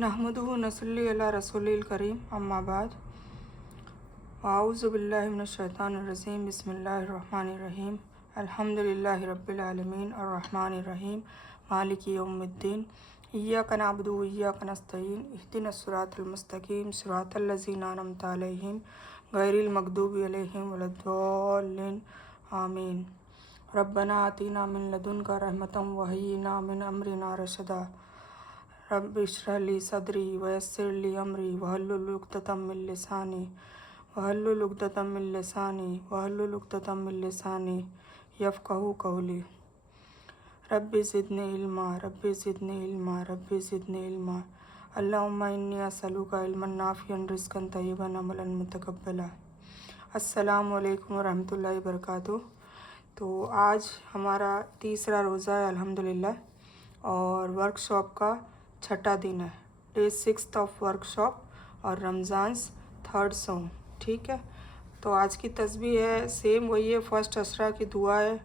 नहमदुहु नसल्ली अला रसूलिल करीम अम्मा बाद आऊज़ु बिल्लाहि मिनश शैतानिर रजीम बिस्मिल्लाहिर रहमानिर रहीम अल्हम्दुलिल्लाहि रब्बिल आलमीन अर्रहमानिर रहीम मालिकि यौमिद्दीन इय्याका नअबुदु व इय्याका नस्तईन इहदिनस सिरातल मुस्तकीम सिरातल लज़ीना अनअमता अलैहिम गैरिल मग़दूबि अलैहिम वलद्दॉल्लीन आमीन। रब्बना आतिना मिन लदुनका रहमतम व हय्यिना मिन अमरिना रशदा रब्बि इश्रह ली सदरी वयस्सिर ली अमरी वहल्लुल उक़दतम मिन लिसानी यफ़क़हू क़ौली। रब्बि ज़िदनी इल्मा अल्लाहुम्मा इन्नी असअलुका इल्मन नाफ़िअन रिज़्क़न तय्यिबन अमलन मुतक़ब्बला। अस्सलामु अलैकुम व रहमतुल्लाहि व बरकातुहू। तो आज हमारा तीसरा रोज़ा है अल्हम्दुलिल्लाह और वर्कशॉप का छठा दिन है, डे 6 ऑफ वर्कशॉप और रमज़ान्स 3rd सॉन्ग। ठीक है, तो आज की तस्बीह है सेम वही है, फर्स्ट असरा की दुआ है,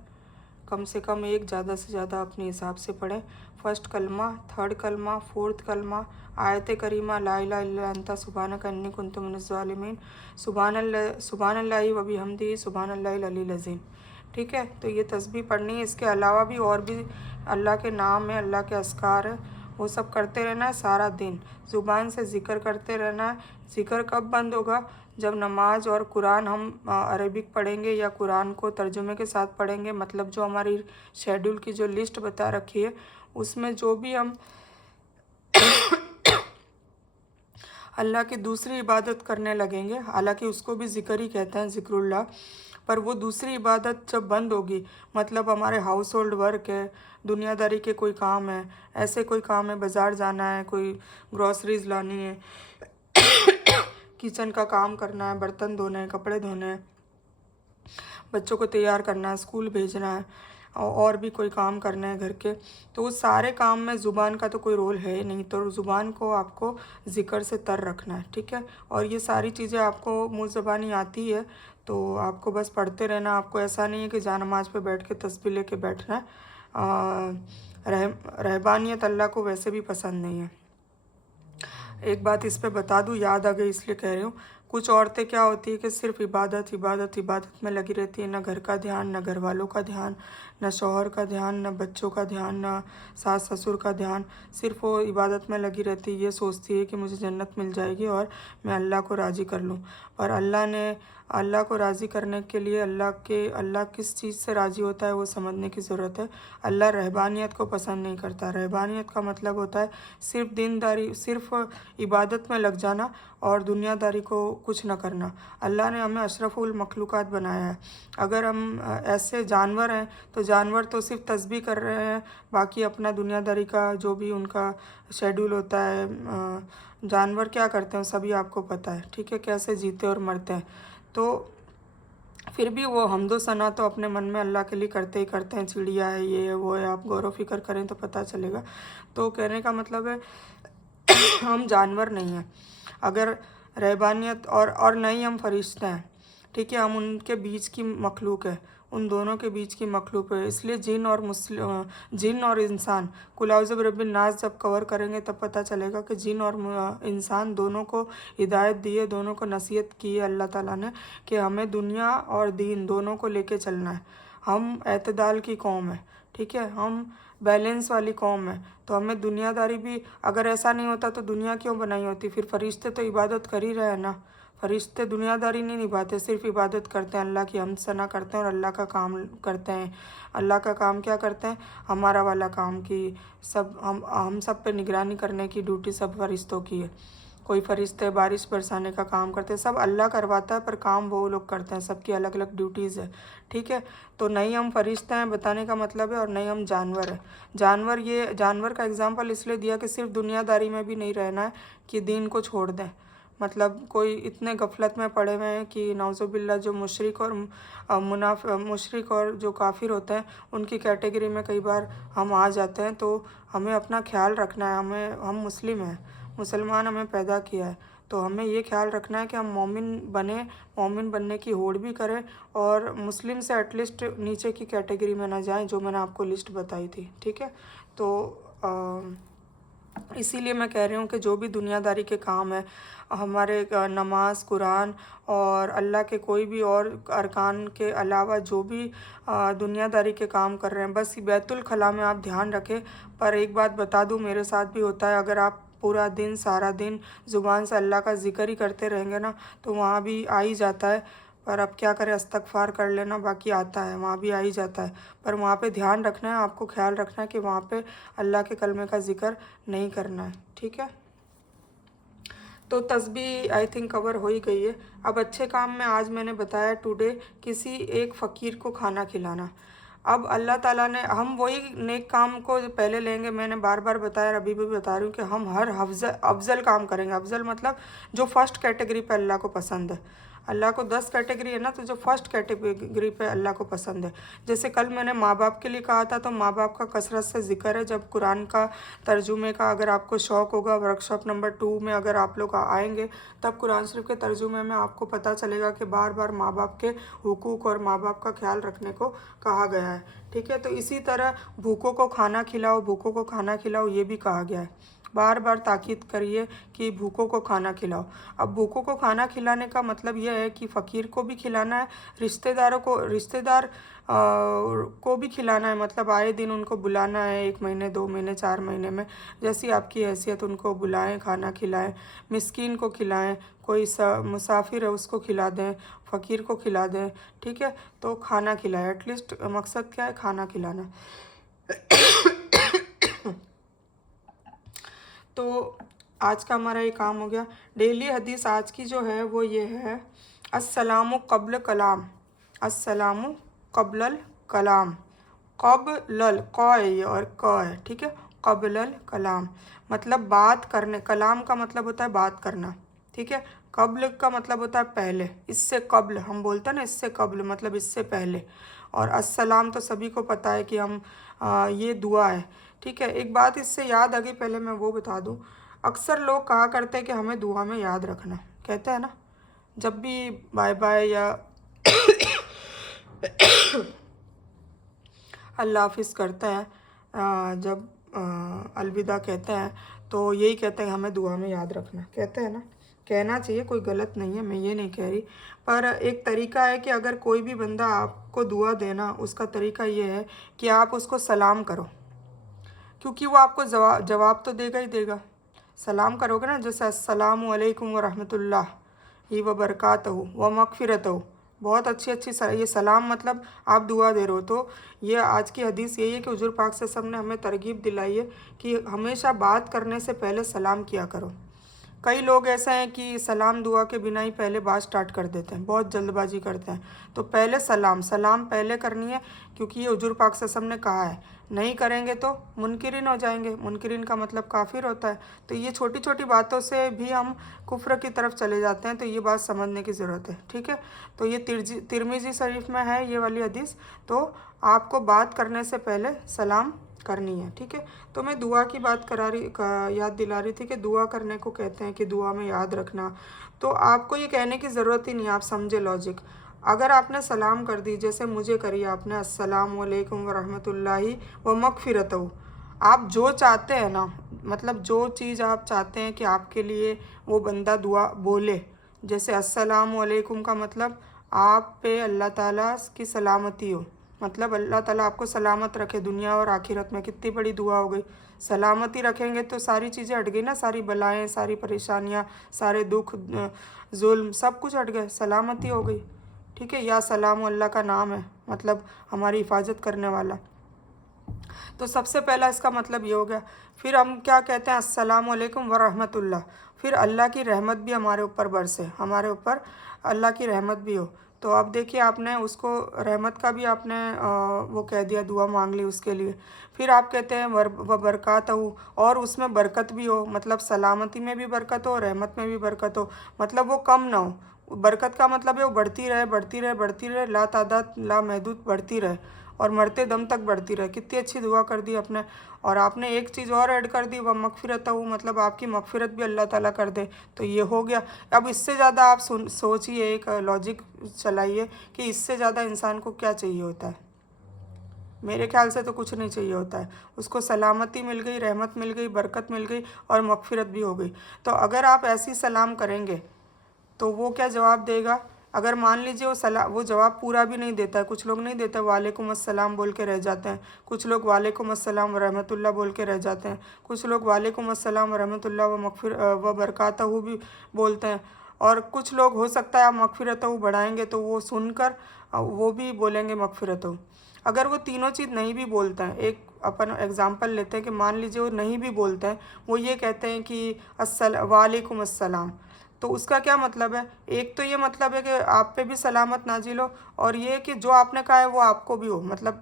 कम से कम एक, ज़्यादा से ज़्यादा अपने हिसाब से पढ़ें। फर्स्ट कलमा, 3rd कलमा, 4th कलमा, आयत करीमा ला इलाहा इल्ला अंता सुब्हानका इन्नी कुन्तु मिनज़ ज़ालिमीन, सुब्हानल्लाहि व बिहम्दिही सुब्हानल्लाहिल अलील अज़ीम। ठीक है, तो ये तस्बीह पढ़नी है। इसके अलावा भी और भी अल्लाह के नाम है, अल्लाह के अस्कार है, वो सब करते रहना है सारा दिन, ज़ुबान से ज़िक्र करते रहना है। ज़िक्र कब बंद होगा? जब नमाज और कुरान हम अरबिक पढ़ेंगे या कुरान को तर्जुमे के साथ पढ़ेंगे, मतलब जो हमारी शेड्यूल की जो लिस्ट बता रखी है उसमें जो भी हम अल्लाह की दूसरी इबादत करने लगेंगे, हालांकि उसको भी ज़िक्र ही कहते हैं, ज़िक्रुल्लाह, पर वो दूसरी इबादत जब बंद होगी, मतलब हमारे हाउस होल्ड वर्क है, दुनियादारी के कोई काम है, ऐसे कोई काम है, बाज़ार जाना है, कोई ग्रॉसरीज लानी है, किचन का काम करना है, बर्तन धोने हैं, कपड़े धोने हैं, बच्चों को तैयार करना है, स्कूल भेजना है, और भी कोई काम करने हैं घर के, तो उस सारे काम में ज़ुबान का तो कोई रोल है नहीं, तो ज़ुबान को आपको ज़िक्र से तर रखना है। ठीक है, और ये सारी चीज़ें आपको मुँह ज़बानी आती है, तो आपको बस पढ़ते रहना। आपको ऐसा नहीं है कि जा नमाज पे बैठ के तस्बीह लेके बैठना है। रहबानियत अल्लाह को वैसे भी पसंद नहीं है। एक बात इस पे बता दूँ, याद आ गई इसलिए कह रही हूँ, कुछ औरतें क्या होती है कि सिर्फ इबादत इबादत इबादत में लगी रहती है, ना घर का ध्यान, ना घर वालों का ध्यान, ना शौहर का ध्यान, ना बच्चों का ध्यान, ना सास ससुर का ध्यान, सिर्फ वो इबादत में लगी रहती है। ये सोचती है कि मुझे जन्नत मिल जाएगी और मैं अल्लाह को राज़ी कर लूँ, पर अल्लाह को राज़ी करने के लिए अल्लाह किस चीज़ से राज़ी होता है वो समझने की ज़रूरत है। अल्लाह रहबानियत को पसंद नहीं करता। रहबानियत का मतलब होता है सिर्फ दीनदारी, सिर्फ इबादत में लग जाना और दुनियादारी को कुछ न करना। अल्लाह ने हमें अशरफुल मखलूक़ात बनाया है। अगर हम ऐसे जानवर हैं तो जानवर तो सिर्फ तस्बीह कर रहे हैं, बाकी अपना दुनियादारी का जो भी उनका शेड्यूल होता है, जानवर क्या करते हैं सभी आपको पता है। ठीक है, कैसे जीते और मरते हैं, तो फिर भी वो हम्दो सना तो अपने मन में अल्लाह के लिए करते ही करते हैं। चिड़िया है, ये है, वो है, आप गौर व फिक्र करें तो पता चलेगा। तो कहने का मतलब है हम जानवर नहीं हैं। अगर रहबानियत और नहीं हम फरिश्ते हैं, ठीक है, हम उनके बीच की मखलूक है, उन दोनों के बीच की मखलूक है। इसलिए जिन और इंसान कुल औज़ु बिरब्बिन नास जब कवर करेंगे तब पता चलेगा कि जिन और इंसान दोनों को हिदायत दी है, दोनों को नसीहत की है अल्लाह ताला ने कि हमें दुनिया और दीन दोनों को लेके चलना है। हम एतदाल की कौम है, ठीक है, हम बैलेंस वाली कौम है, तो हमें दुनियादारी भी, अगर ऐसा नहीं होता तो दुनिया क्यों बनाई होती? फिर फरिश्ते तो इबादत कर ही रहे हैं ना। फरिश्ते दुनियादारी नहीं निभाते, सिर्फ इबादत करते हैं, अल्लाह की हम्द सना करते हैं और अल्लाह का काम करते हैं। अल्लाह का काम क्या करते हैं? हमारा वाला काम की सब हम सब पे निगरानी करने की ड्यूटी सब फरिश्तों की है। कोई फरिश्ते बारिश बरसाने का काम करते हैं, सब अल्लाह करवाता है, पर काम वो लोग करते हैं, सबकी अलग अलग ड्यूटीज़ है। ठीक है, तो नहीं हम फरिश्ते हैं बताने का मतलब है, और नहीं हम जानवर हैं। जानवर का एग्जांपल इसलिए दिया कि सिर्फ दुनियादारी में भी नहीं रहना है कि दीन को छोड़ दें। मतलब कोई इतने गफलत में पड़े हुए हैं कि नाउज़ुबिल्लाह जो मुशरिक और जो काफिर होते हैं उनकी कैटेगरी में कई बार हम आ जाते हैं। तो हमें अपना ख्याल रखना है। हम मुस्लिम हैं, मुसलमान हमें पैदा किया है, तो हमें ये ख्याल रखना है कि हम मोमिन बनने की होड़ भी करें और मुस्लिम से एटलीस्ट नीचे की कैटेगरी में ना जाएं, जो मैंने आपको लिस्ट बताई थी। ठीक है, तो इसीलिए मैं कह रही हूँ कि जो भी दुनियादारी के काम है, हमारे नमाज, कुरान और अल्लाह के कोई भी और अरकान के अलावा जो भी दुनियादारी के काम कर रहे हैं, बस बैतुल खला में आप ध्यान रखें। पर एक बात बता दूँ, मेरे साथ भी होता है, अगर आप पूरा दिन सारा दिन ज़ुबान से अल्लाह का ज़िक्र ही करते रहेंगे ना, तो वहाँ भी आ ही जाता है। पर अब क्या करें, इस्तग़फ़ार कर लेना, बाकी आता है, वहाँ भी आ ही जाता है। पर वहाँ पे ध्यान रखना है, आपको ख्याल रखना है कि वहाँ पे अल्लाह के कलमे का ज़िक्र नहीं करना है, ठीक है। तो तस्बीह आई थिंक कवर हो ही गई है। अब अच्छे काम में आज मैंने बताया टुडे, किसी एक फ़कीर को खाना खिलाना। अब अल्लाह ताला ने, हम वही नेक काम को पहले लेंगे, मैंने बार बार बताया, अभी भी बता रही हूँ कि हम हर अफजल काम करेंगे। अफजल मतलब जो फर्स्ट कैटेगरी पे अल्लाह को पसंद है। अल्लाह को 10 कैटेगरी है ना, तो जो फर्स्ट कैटेगरी पे अल्लाह को पसंद है। जैसे कल मैंने माँ बाप के लिए कहा था, तो माँ बाप का कसरत से जिक्र है। जब कुरान का तर्जुमे का अगर आपको शौक़ होगा, वर्कशॉप नंबर 2 में अगर आप लोग आएंगे, तब कुरान शरीफ के तर्जुमे में आपको पता चलेगा कि बार बार माँ बाप के हुकूक और माँ बाप का ख्याल रखने को कहा गया है, ठीक है। तो इसी तरह भूखों को खाना खिलाओ, भूखों को खाना खिलाओ, ये भी कहा गया है। बार बार ताकीद करिए कि भूखों को खाना खिलाओ। अब भूखों को खाना खिलाने का मतलब यह है कि फ़कीर को भी खिलाना है, रिश्तेदार को भी खिलाना है। मतलब आए दिन उनको बुलाना है, 1 महीने, 2 महीने, 4 महीने में, जैसी आपकी हैसियत, उनको बुलाएं, खाना खिलाएं, मिस्कीन को खिलाएं, कोई मुसाफिर है उसको खिला दें, फ़कीर को खिला दें, ठीक है। तो खाना खिलाएं, एटलीस्ट मकसद क्या है, खाना खिलाना। तो आज का हमारा ये काम हो गया। डेली हदीस आज की जो है वो ये है, अस्सलामु क़ब्ल कलाम, अस्सलामु क़ब्लल कलाम। क़ब्लल क़ है ये और क है, ठीक है। क़ब्लल कलाम मतलब बात करने, कलाम का मतलब होता है बात करना, ठीक है। क़ब्ल का मतलब होता है पहले, इससे क़ब्ल हम बोलते हैं ना, इससे क़ब्ल मतलब इससे पहले। और अस्सलाम तो सभी को पता है कि हम ये दुआ है, ठीक है। एक बात इससे याद आ गई, पहले मैं वो बता दूं। अक्सर लोग कहा करते हैं कि हमें दुआ में याद रखना, कहते हैं ना, जब भी बाय बाय या अल्लाह हाफिज़ करते हैं, जब अलविदा कहते हैं, तो यही कहते हैं हमें दुआ में याद रखना, कहते हैं ना। कहना चाहिए, कोई गलत नहीं है, मैं ये नहीं कह रही। पर एक तरीका है कि अगर कोई भी बंदा आपको दुआ देना, उसका तरीका ये है कि आप उसको सलाम करो, क्योंकि वो आपको जवाब तो देगा ही देगा। सलाम करोगे ना, जैसे अस्सलामु अलैकुम व रहमतुल्लाहि व बरकातहू व मग़फ़िरतहू, बहुत अच्छी ये सलाम मतलब आप दुआ दे रहे हो। तो ये आज की हदीस यही है कि हुज़ूर पाक सल्लल्लाहु अलैहि वसल्लम ने हमें तरगीब दिलाई है कि हमेशा बात करने से पहले सलाम किया करो। कई लोग ऐसे हैं कि सलाम दुआ के बिना ही पहले बात स्टार्ट कर देते हैं, बहुत जल्दबाजी करते हैं। तो पहले सलाम पहले करनी है, क्योंकि ये हुज़ूर पाक सल्लल्लाहु अलैहि वसल्लम ने कहा है। नहीं करेंगे तो मुनकिरीन हो जाएंगे, मुनकिरीन का मतलब काफिर होता है। तो ये छोटी छोटी बातों से भी हम कुफ्र की तरफ चले जाते हैं, तो ये बात समझने की ज़रूरत है, ठीक है। तो ये तिरमिज़ी शरीफ में है ये वाली हदीस। तो आपको बात करने से पहले सलाम करनी है, ठीक है। तो मैं दुआ की बात याद दिला रही थी कि दुआ करने को कहते हैं कि दुआ में याद रखना। तो आपको ये कहने की ज़रूरत ही नहीं, आप समझे लॉजिक। अगर आपने सलाम कर दी, जैसे मुझे करी आपने, अस्सलामु अलैकुम व रहमतुल्लाहि व मग़फ़िरतहू, आप जो चाहते हैं ना, मतलब जो चीज़ आप चाहते हैं कि आपके लिए वो बंदा दुआ बोले, जैसे अस्सलामु अलैकुम का मतलब आप पे अल्लाह ताला की सलामती हो, मतलब अल्लाह ताला आपको सलामत रखे दुनिया और आखिरत में। कितनी बड़ी दुआ हो गई। सलामती रखेंगे तो सारी चीज़ें हट गई ना, सारी बलाएं, सारी परेशानियां, सारे दुख, जुल्म, सब कुछ हट गए, सलामती हो गई, ठीक है। या सलाम अल्लाह का नाम है, मतलब हमारी हिफाजत करने वाला। तो सबसे पहला इसका मतलब ये हो गया। फिर हम क्या कहते हैं, अस्सलामु अलैकुम व रहमतुल्लाह। फिर अल्लाह की रहमत भी हमारे ऊपर बरसे, हमारे ऊपर अल्लाह की रहमत भी हो। तो अब देखिए, आपने उसको रहमत का भी आपने वो कह दिया, दुआ मांग ली उसके लिए। फिर आप कहते हैं व बरकातहू, और उसमें बरकत भी हो, मतलब सलामती में भी बरकत हो, रहमत में भी बरकत हो, मतलब वो कम ना हो। बरकत का मतलब है वो बढ़ती रहे, बढ़ती रहे, बढ़ती रहे, ला तादाद ला महदूद बढ़ती रहे, और मरते दम तक बढ़ती रहे। कितनी अच्छी दुआ कर दी आपने। और आपने एक चीज़ और ऐड कर दी, वह मग़फ़िरतहू, मतलब आपकी मग़फ़िरत भी अल्लाह ताला कर दे। तो ये हो गया। अब इससे ज़्यादा आप सोचिए, एक लॉजिक चलाइए कि इससे ज़्यादा इंसान को क्या चाहिए होता है। मेरे ख्याल से तो कुछ नहीं चाहिए होता है। उसको सलामती मिल गई, रहमत मिल गई, बरकत मिल गई और मगफिरत भी हो गई। तो अगर आप ऐसी सलाम करेंगे तो वो क्या जवाब देगा? अगर मान लीजिए वो जवाब पूरा भी नहीं देता है, कुछ लोग नहीं देते, वालेकुम अस्सलाम बोल के रह जाते हैं, कुछ लोग वालेकुम अस्सलाम व रहमतुल्लाह बोल के रह जाते हैं, कुछ लोग वालेकुम अस्सलाम व रहमतुल्लाह व बरकातहू भी बोलते हैं, और कुछ लोग हो सकता है आप मगफिरतहू बढ़ाएंगे तो वो सुनकर वो भी बोलेंगे मगफिरतहू। अगर वो तीनों चीज़ नहीं भी बोलते हैं, एक अपन एग्जांपल लेते हैं कि मान लीजिए वो नहीं भी बोलते हैं, वो ये कहते हैं कि वालेकुम अस्सलाम, तो उसका क्या मतलब है? एक तो ये मतलब है कि आप पे भी सलामत नाजिल हो, और ये कि जो आपने कहा है वो आपको भी हो, मतलब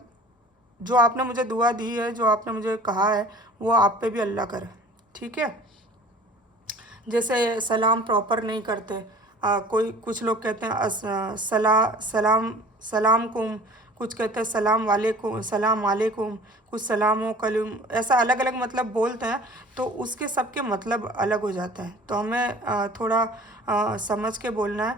जो आपने मुझे दुआ दी है, जो आपने मुझे कहा है, वो आप पे भी अल्लाह करे। ठीक है। जैसे सलाम प्रॉपर नहीं करते, कोई कुछ लोग कहते हैं सलाम सलाम कुम, कुछ कहते हैं सलाम वालेकुम, सलाम वालेकुम, कुछ सलाम कलम, ऐसा अलग अलग मतलब बोलते हैं। तो उसके सबके मतलब अलग हो जाता है, तो हमें थोड़ा समझ के बोलना है।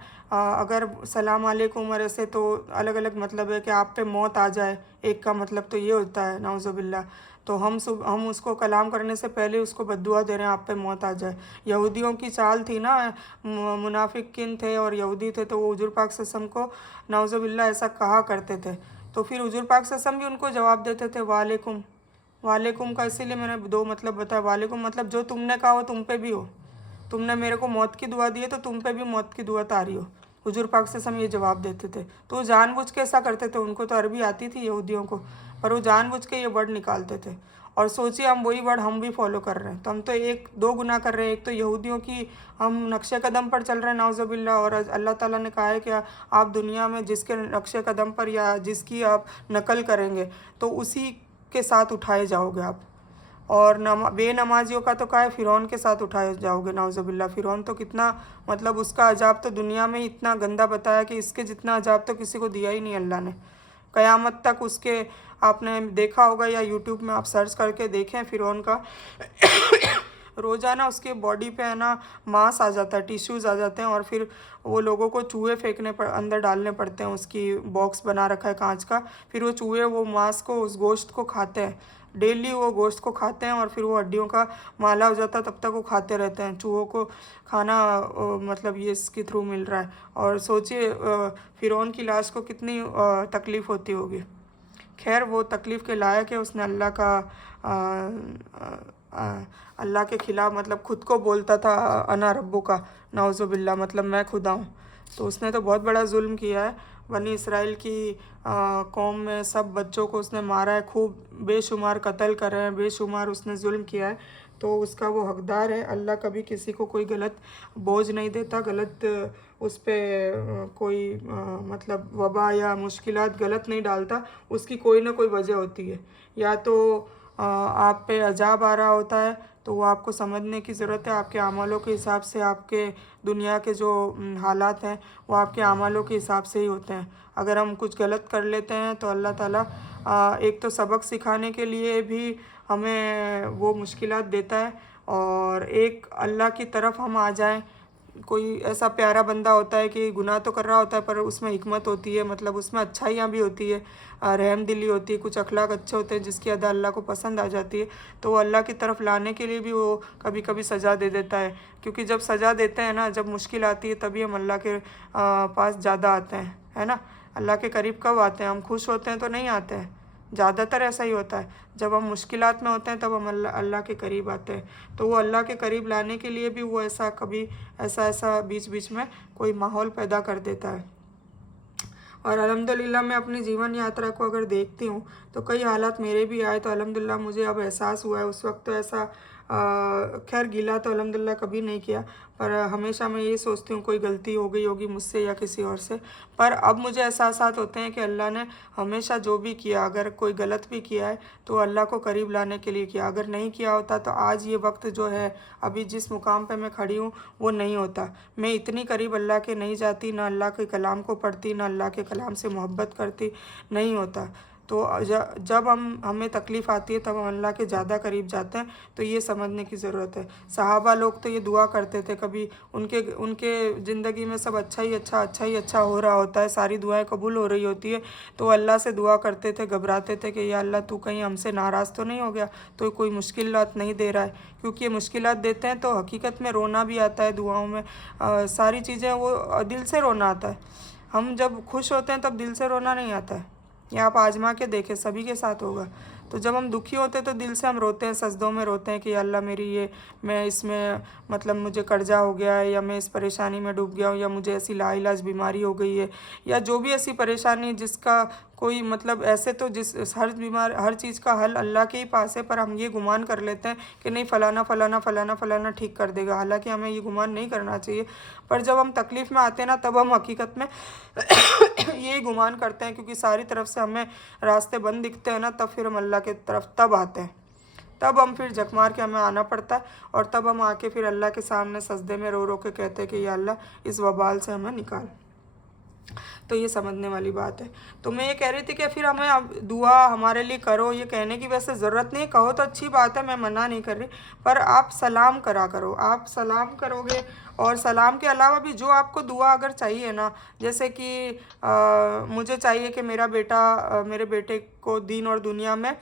अगर सलाम वालेकुम और ऐसे तो अलग अलग मतलब है कि आप पे मौत आ जाए, एक का मतलब तो ये होता है नाउज़ुबिल्लाह। तो हम उसको कलाम करने से पहले उसको बद्दुआ दे रहे हैं, आप पे मौत आ जाए। यहूदियों की चाल थी ना, मुनाफिकीन थे और यहूदी थे, तो वो हुजूर पाक सल्लल्लाहु अलैहि वसल्लम को नाउज़ुबिल्लाह ऐसा कहा करते थे। तो फिर हुजूर पाक सल्लल्लाहु अलैहि वसल्लम भी उनको जवाब देते थे वालेकुम। वालेकुम का इसीलिए मैंने दो मतलब बताया। वालेकुम मतलब जो तुमने कहा वो तुम पे भी हो, तुमने मेरे को मौत की दुआ दी है तो तुम पे भी मौत की दुआ तारी हो। हुजूर पाक से हम ये जवाब देते थे। तो वो जानबूझ के ऐसा करते थे, उनको तो अरबी आती थी यहूदियों को, पर वो जानबूझ के ये वर्ड निकालते थे। और सोचिए हम वही वर्ड हम भी फॉलो कर रहे हैं, तो हम तो एक दो गुना कर रहे हैं। एक तो यहूदियों की हम नक्शे कदम पर चल रहे हैं नाउज़ुबिल्लाह, और अल्लाह ताला ने कहा है कि आप दुनिया में जिसके नक्शे कदम पर या जिसकी आप नकल करेंगे तो उसी के साथ उठाए जाओगे आप। और बेनमाजियों का तो क्या है, फ़िरौन के साथ उठाए जाओगे नाउज़ुबिल्लाह। फ़िरौन तो कितना, मतलब उसका अजाब तो दुनिया में ही इतना गंदा बताया कि इसके जितना अजाब तो किसी को दिया ही नहीं अल्लाह ने। क़यामत तक उसके, आपने देखा होगा या यूट्यूब में आप सर्च करके देखें फ़िरौन का रोज़ाना उसके बॉडी पे है ना मांस आ जाता है, टिश्यूज़ आ जाते हैं, और फिर वो लोगों को चूहे फेंकने पर अंदर डालने पड़ते हैं। उसकी बॉक्स बना रखा है कांच का, फिर वो चूहे वो मांस को, उस गोश्त को खाते हैं। डेली वो गोश्त को खाते हैं और फिर वो हड्डियों का माला हो जाता है, तब तक वो खाते रहते हैं। चूहों को खाना मतलब ये इसके थ्रू मिल रहा है। और सोचिए फ़िरौन की लाश को कितनी तकलीफ़ होती होगी। खैर वो तकलीफ़ के लायक है, उसने अल्लाह का अल्लाह के ख़िलाफ़, मतलब खुद को बोलता था अना रब्बु का, नाउज़ुबिल्लाह, मतलब मैं खुदा हूँ। तो उसने तो बहुत बड़ा जुल्म किया है। बनी इसराइल की कौम में सब बच्चों को उसने मारा है, खूब बेशुमार कत्ल करे हैं, बेशुमार उसने जुल्म किया है। तो उसका वो हकदार है। अल्लाह कभी किसी को कोई गलत बोझ नहीं देता, गलत उस पर कोई मतलब वबा या मुश्किलात गलत नहीं डालता। उसकी कोई ना कोई वजह होती है। या तो आप पे अजाब आ रहा होता है, तो वो आपको समझने की ज़रूरत है। आपके अमलों के हिसाब से, आपके दुनिया के जो हालात हैं वो आपके अमलों के हिसाब से ही होते हैं। अगर हम कुछ गलत कर लेते हैं तो अल्लाह ताला एक तो सबक सिखाने के लिए भी हमें वो मुश्किलात देता है, और एक अल्लाह की तरफ हम आ जाएं। कोई ऐसा प्यारा बंदा होता है कि गुनाह तो कर रहा होता है पर उसमें हिकमत होती है, मतलब उसमें अच्छाइयाँ भी होती है, रहम दिली होती है, कुछ अखलाक अच्छे होते हैं जिसकी अदा अल्लाह को पसंद आ जाती है। तो वो अल्लाह की तरफ लाने के लिए भी वो कभी कभी सज़ा दे देता है। क्योंकि जब सज़ा देते हैं ना, जब मुश्किल आती है, तभी हम अल्लाह के पास ज़्यादा आते हैं, है ना। अल्लाह के करीब कब आते हैं? हम खुश होते हैं तो नहीं आते हैं। ज़्यादातर ऐसा ही होता है, जब हम मुश्किलात में होते हैं तब हम अल्लाह के करीब आते हैं। तो वो अल्लाह के करीब लाने के लिए भी वो ऐसा कभी ऐसा बीच बीच में कोई माहौल पैदा कर देता है। और अल्हम्दुलिल्लाह मैं अपनी जीवन यात्रा को अगर देखती हूँ तो कई हालात मेरे भी आए, तो अल्हम्दुलिल्लाह मुझे अब एहसास हुआ है। उस वक्त तो ऐसा खैर गिला तो अल्हम्दुलिल्लाह कभी नहीं किया, पर हमेशा मैं ये सोचती हूँ कोई गलती हो गई होगी मुझसे या किसी और से। पर अब मुझे एहसासात होते हैं कि अल्लाह ने हमेशा जो भी किया, अगर कोई गलत भी किया है तो अल्लाह को करीब लाने के लिए किया। अगर नहीं किया होता तो आज ये वक्त जो है, अभी जिस मुकाम पे मैं खड़ी हूँ वो नहीं होता। मैं इतनी करीब अल्लाह के नहीं जाती, ना अल्लाह के कलाम को पढ़ती, ना अल्लाह के कलाम से मोहब्बत करती, नहीं होता। तो जब हमें तकलीफ़ आती है तब हम अल्लाह के ज़्यादा करीब जाते हैं, तो ये समझने की ज़रूरत है। सहाबा लोग तो ये दुआ करते थे, कभी उनके ज़िंदगी में सब अच्छा ही अच्छा हो रहा होता है, सारी दुआएं कबूल हो रही होती है, तो अल्लाह से दुआ करते थे, घबराते थे कि या अल्लाह तू कहीं हमसे नाराज़ तो नहीं हो गया, तो कोई मुश्किलात नहीं दे रहा है, क्योंकि ये मुश्किलात देते हैं तो हकीकत में रोना भी आता है दुआओं में। सारी चीज़ें वो दिल से रोना आता है। हम जब खुश होते हैं तब दिल से रोना नहीं आता है, ये आप आजमा के देखें, सभी के साथ होगा। तो जब हम दुखी होते हैं तो दिल से हम रोते हैं, सजदों में रोते हैं कि अल्लाह मेरी ये, मैं इसमें मतलब मुझे कर्जा हो गया है, या मैं इस परेशानी में डूब गया हूँ, या मुझे ऐसी लाइलाज बीमारी हो गई है, या जो भी ऐसी परेशानी जिसका कोई मतलब, ऐसे तो हर चीज़ का हल अल्लाह के ही पास है, पर हम ये गुमान कर लेते हैं कि नहीं फलाना फलाना फलाना फलाना ठीक कर देगा, हालांकि हमें ये गुमान नहीं करना चाहिए। पर जब हम तकलीफ़ में आते हैं ना, तब हम हकीकत में ये गुमान करते हैं, क्योंकि सारी तरफ से हमें रास्ते बंद दिखते हैं ना, तब फिर हम अल्लाह के तरफ तब आते हैं, तब हम फिर झक मार के हमें आना पड़ता है, और तब हम आके फिर अल्लाह के सामने सजदे में रो रो के कहते हैं कि या अल्लाह इस वबाल से हमें निकाल। तो ये समझने वाली बात है। तो मैं ये कह रही थी कि फिर हमें अब दुआ हमारे लिए करो, ये कहने की वैसे ज़रूरत नहीं, कहो तो अच्छी बात है, मैं मना नहीं कर रही, पर आप सलाम करा करो, आप सलाम करोगे। और सलाम के अलावा भी जो आपको दुआ अगर चाहिए ना, जैसे कि मुझे चाहिए कि मेरे बेटे को दीन और दुनिया में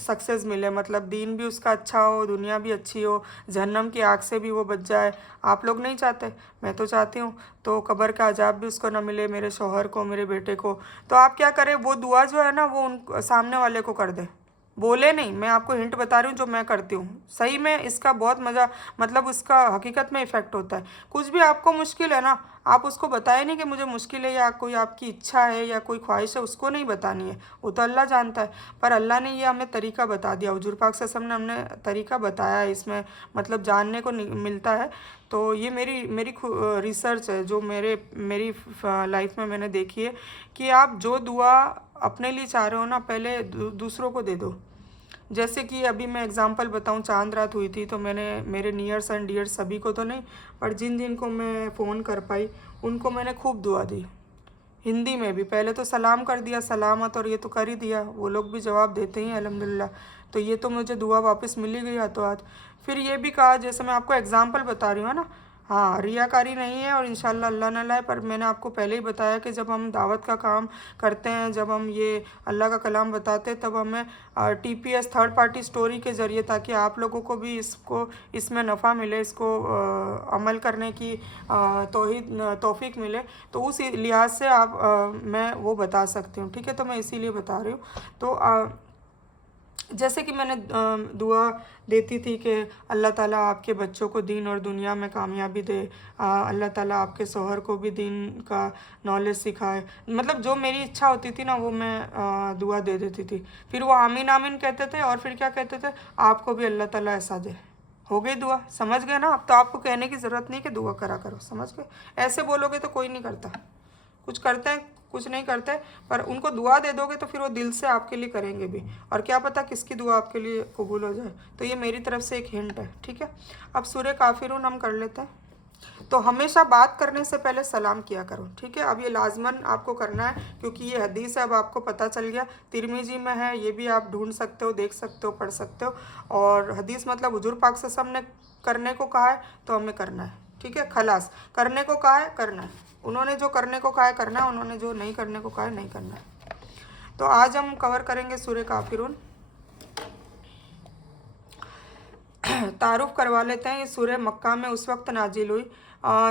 सक्सेस मिले, मतलब दीन भी उसका अच्छा हो, दुनिया भी अच्छी हो, जहन्नम की आग से भी वो बच जाए। आप लोग नहीं चाहते, मैं तो चाहती हूँ। तो कब्र का अजाब भी उसको ना मिले, मेरे शौहर को, मेरे बेटे को। तो आप क्या करें, वो दुआ जो है ना वो उन सामने वाले को कर दे, बोले नहीं, मैं आपको हिंट बता रही हूँ जो मैं करती हूँ। सही में इसका बहुत मज़ा, मतलब उसका हकीकत में इफ़ेक्ट होता है। कुछ भी आपको मुश्किल है ना, आप उसको बताए नहीं कि मुझे मुश्किल है, या कोई आपकी इच्छा है या कोई ख्वाहिश है, उसको नहीं बतानी है, वो तो अल्लाह जानता है। पर अल्लाह ने ये हमें तरीका बता दिया, हुजूर पाक सल्लल्लाहु अलैहि वसल्लम ने हमने तरीका बताया है, इसमें मतलब जानने को मिलता है। तो ये मेरी रिसर्च है, जो मेरी लाइफ में मैंने देखी है, कि आप जो दुआ अपने लिए चाह रहे हो ना, पहले दूसरों को दे दो। जैसे कि अभी मैं एग्जांपल बताऊं, चांद रात हुई थी, तो मैंने मेरे नियर्स एंड डियर्स सभी को तो नहीं, पर जिन जिन को मैं फ़ोन कर पाई उनको मैंने खूब दुआ दी, हिंदी में भी। पहले तो सलाम कर दिया, सलामत, और ये तो कर ही दिया, वो लोग भी जवाब देते ही अल्हम्दुलिल्लाह। तो ये तो मुझे दुआ वापस मिल ही गई हाथों हाथ। फिर ये भी कहा, जैसे मैं आपको एग्जांपल बता रही हूँ ना, हाँ रियाकारी नहीं है, और इंशाल्लाह अल्लाह न लाए, पर मैंने आपको पहले ही बताया कि जब हम दावत का काम करते हैं, जब हम ये अल्लाह का कलाम बताते हैं, तब हमें TPS थर्ड पार्टी स्टोरी के ज़रिए, ताकि आप लोगों को भी इसमें नफ़ा मिले, इसको अमल करने की तौफीक मिले, तो उस लिहाज से मैं वो बता सकती हूँ, ठीक है। तो मैं इसीलिए बता रही हूँ। तो जैसे कि मैंने दुआ देती थी कि अल्लाह ताला आपके बच्चों को दीन और दुनिया में कामयाबी दे, अल्लाह ताला आपके शौहर को भी दीन का नॉलेज सिखाए, मतलब जो मेरी इच्छा होती थी ना, वो मैं दुआ दे देती थी। फिर वो आमीन आमीन कहते थे, और फिर क्या कहते थे, आपको भी अल्लाह ताला ऐसा दे। हो गई दुआ, समझ गए ना। अब तो आपको कहने की ज़रूरत नहीं कि दुआ करा करो, समझ गए। ऐसे बोलोगे तो कोई नहीं करता, कुछ करते हैं कुछ नहीं करते, पर उनको दुआ दे दोगे तो फिर वो दिल से आपके लिए करेंगे भी, और क्या पता किसकी दुआ आपके लिए कबूल हो जाए। तो ये मेरी तरफ से एक हिंट है, ठीक है। अब सूरह काफिरून हम कर लेते हैं। तो हमेशा बात करने से पहले सलाम किया करो, ठीक है। अब ये लाजमन आपको करना है, क्योंकि ये हदीस है, अब आपको पता चल गया, तिरमिजी में है, ये भी आप ढूंढ सकते हो, देख सकते हो, पढ़ सकते हो। और हदीस मतलब हुजूर पाक सल्लल्लाहु अलैहि वसल्लम ने करने को कहा है तो हमें करना है, ठीक है। खलास, करने को कहा है करना है, उन्होंने जो करने को कहा है करना है, उन्होंने जो नहीं करने को कहा है नहीं करना है। तो आज हम कवर करेंगे सूरह काफिरून। तारुफ करवा लेते हैं। ये सूरह मक्का में उस वक्त नाजिल हुई।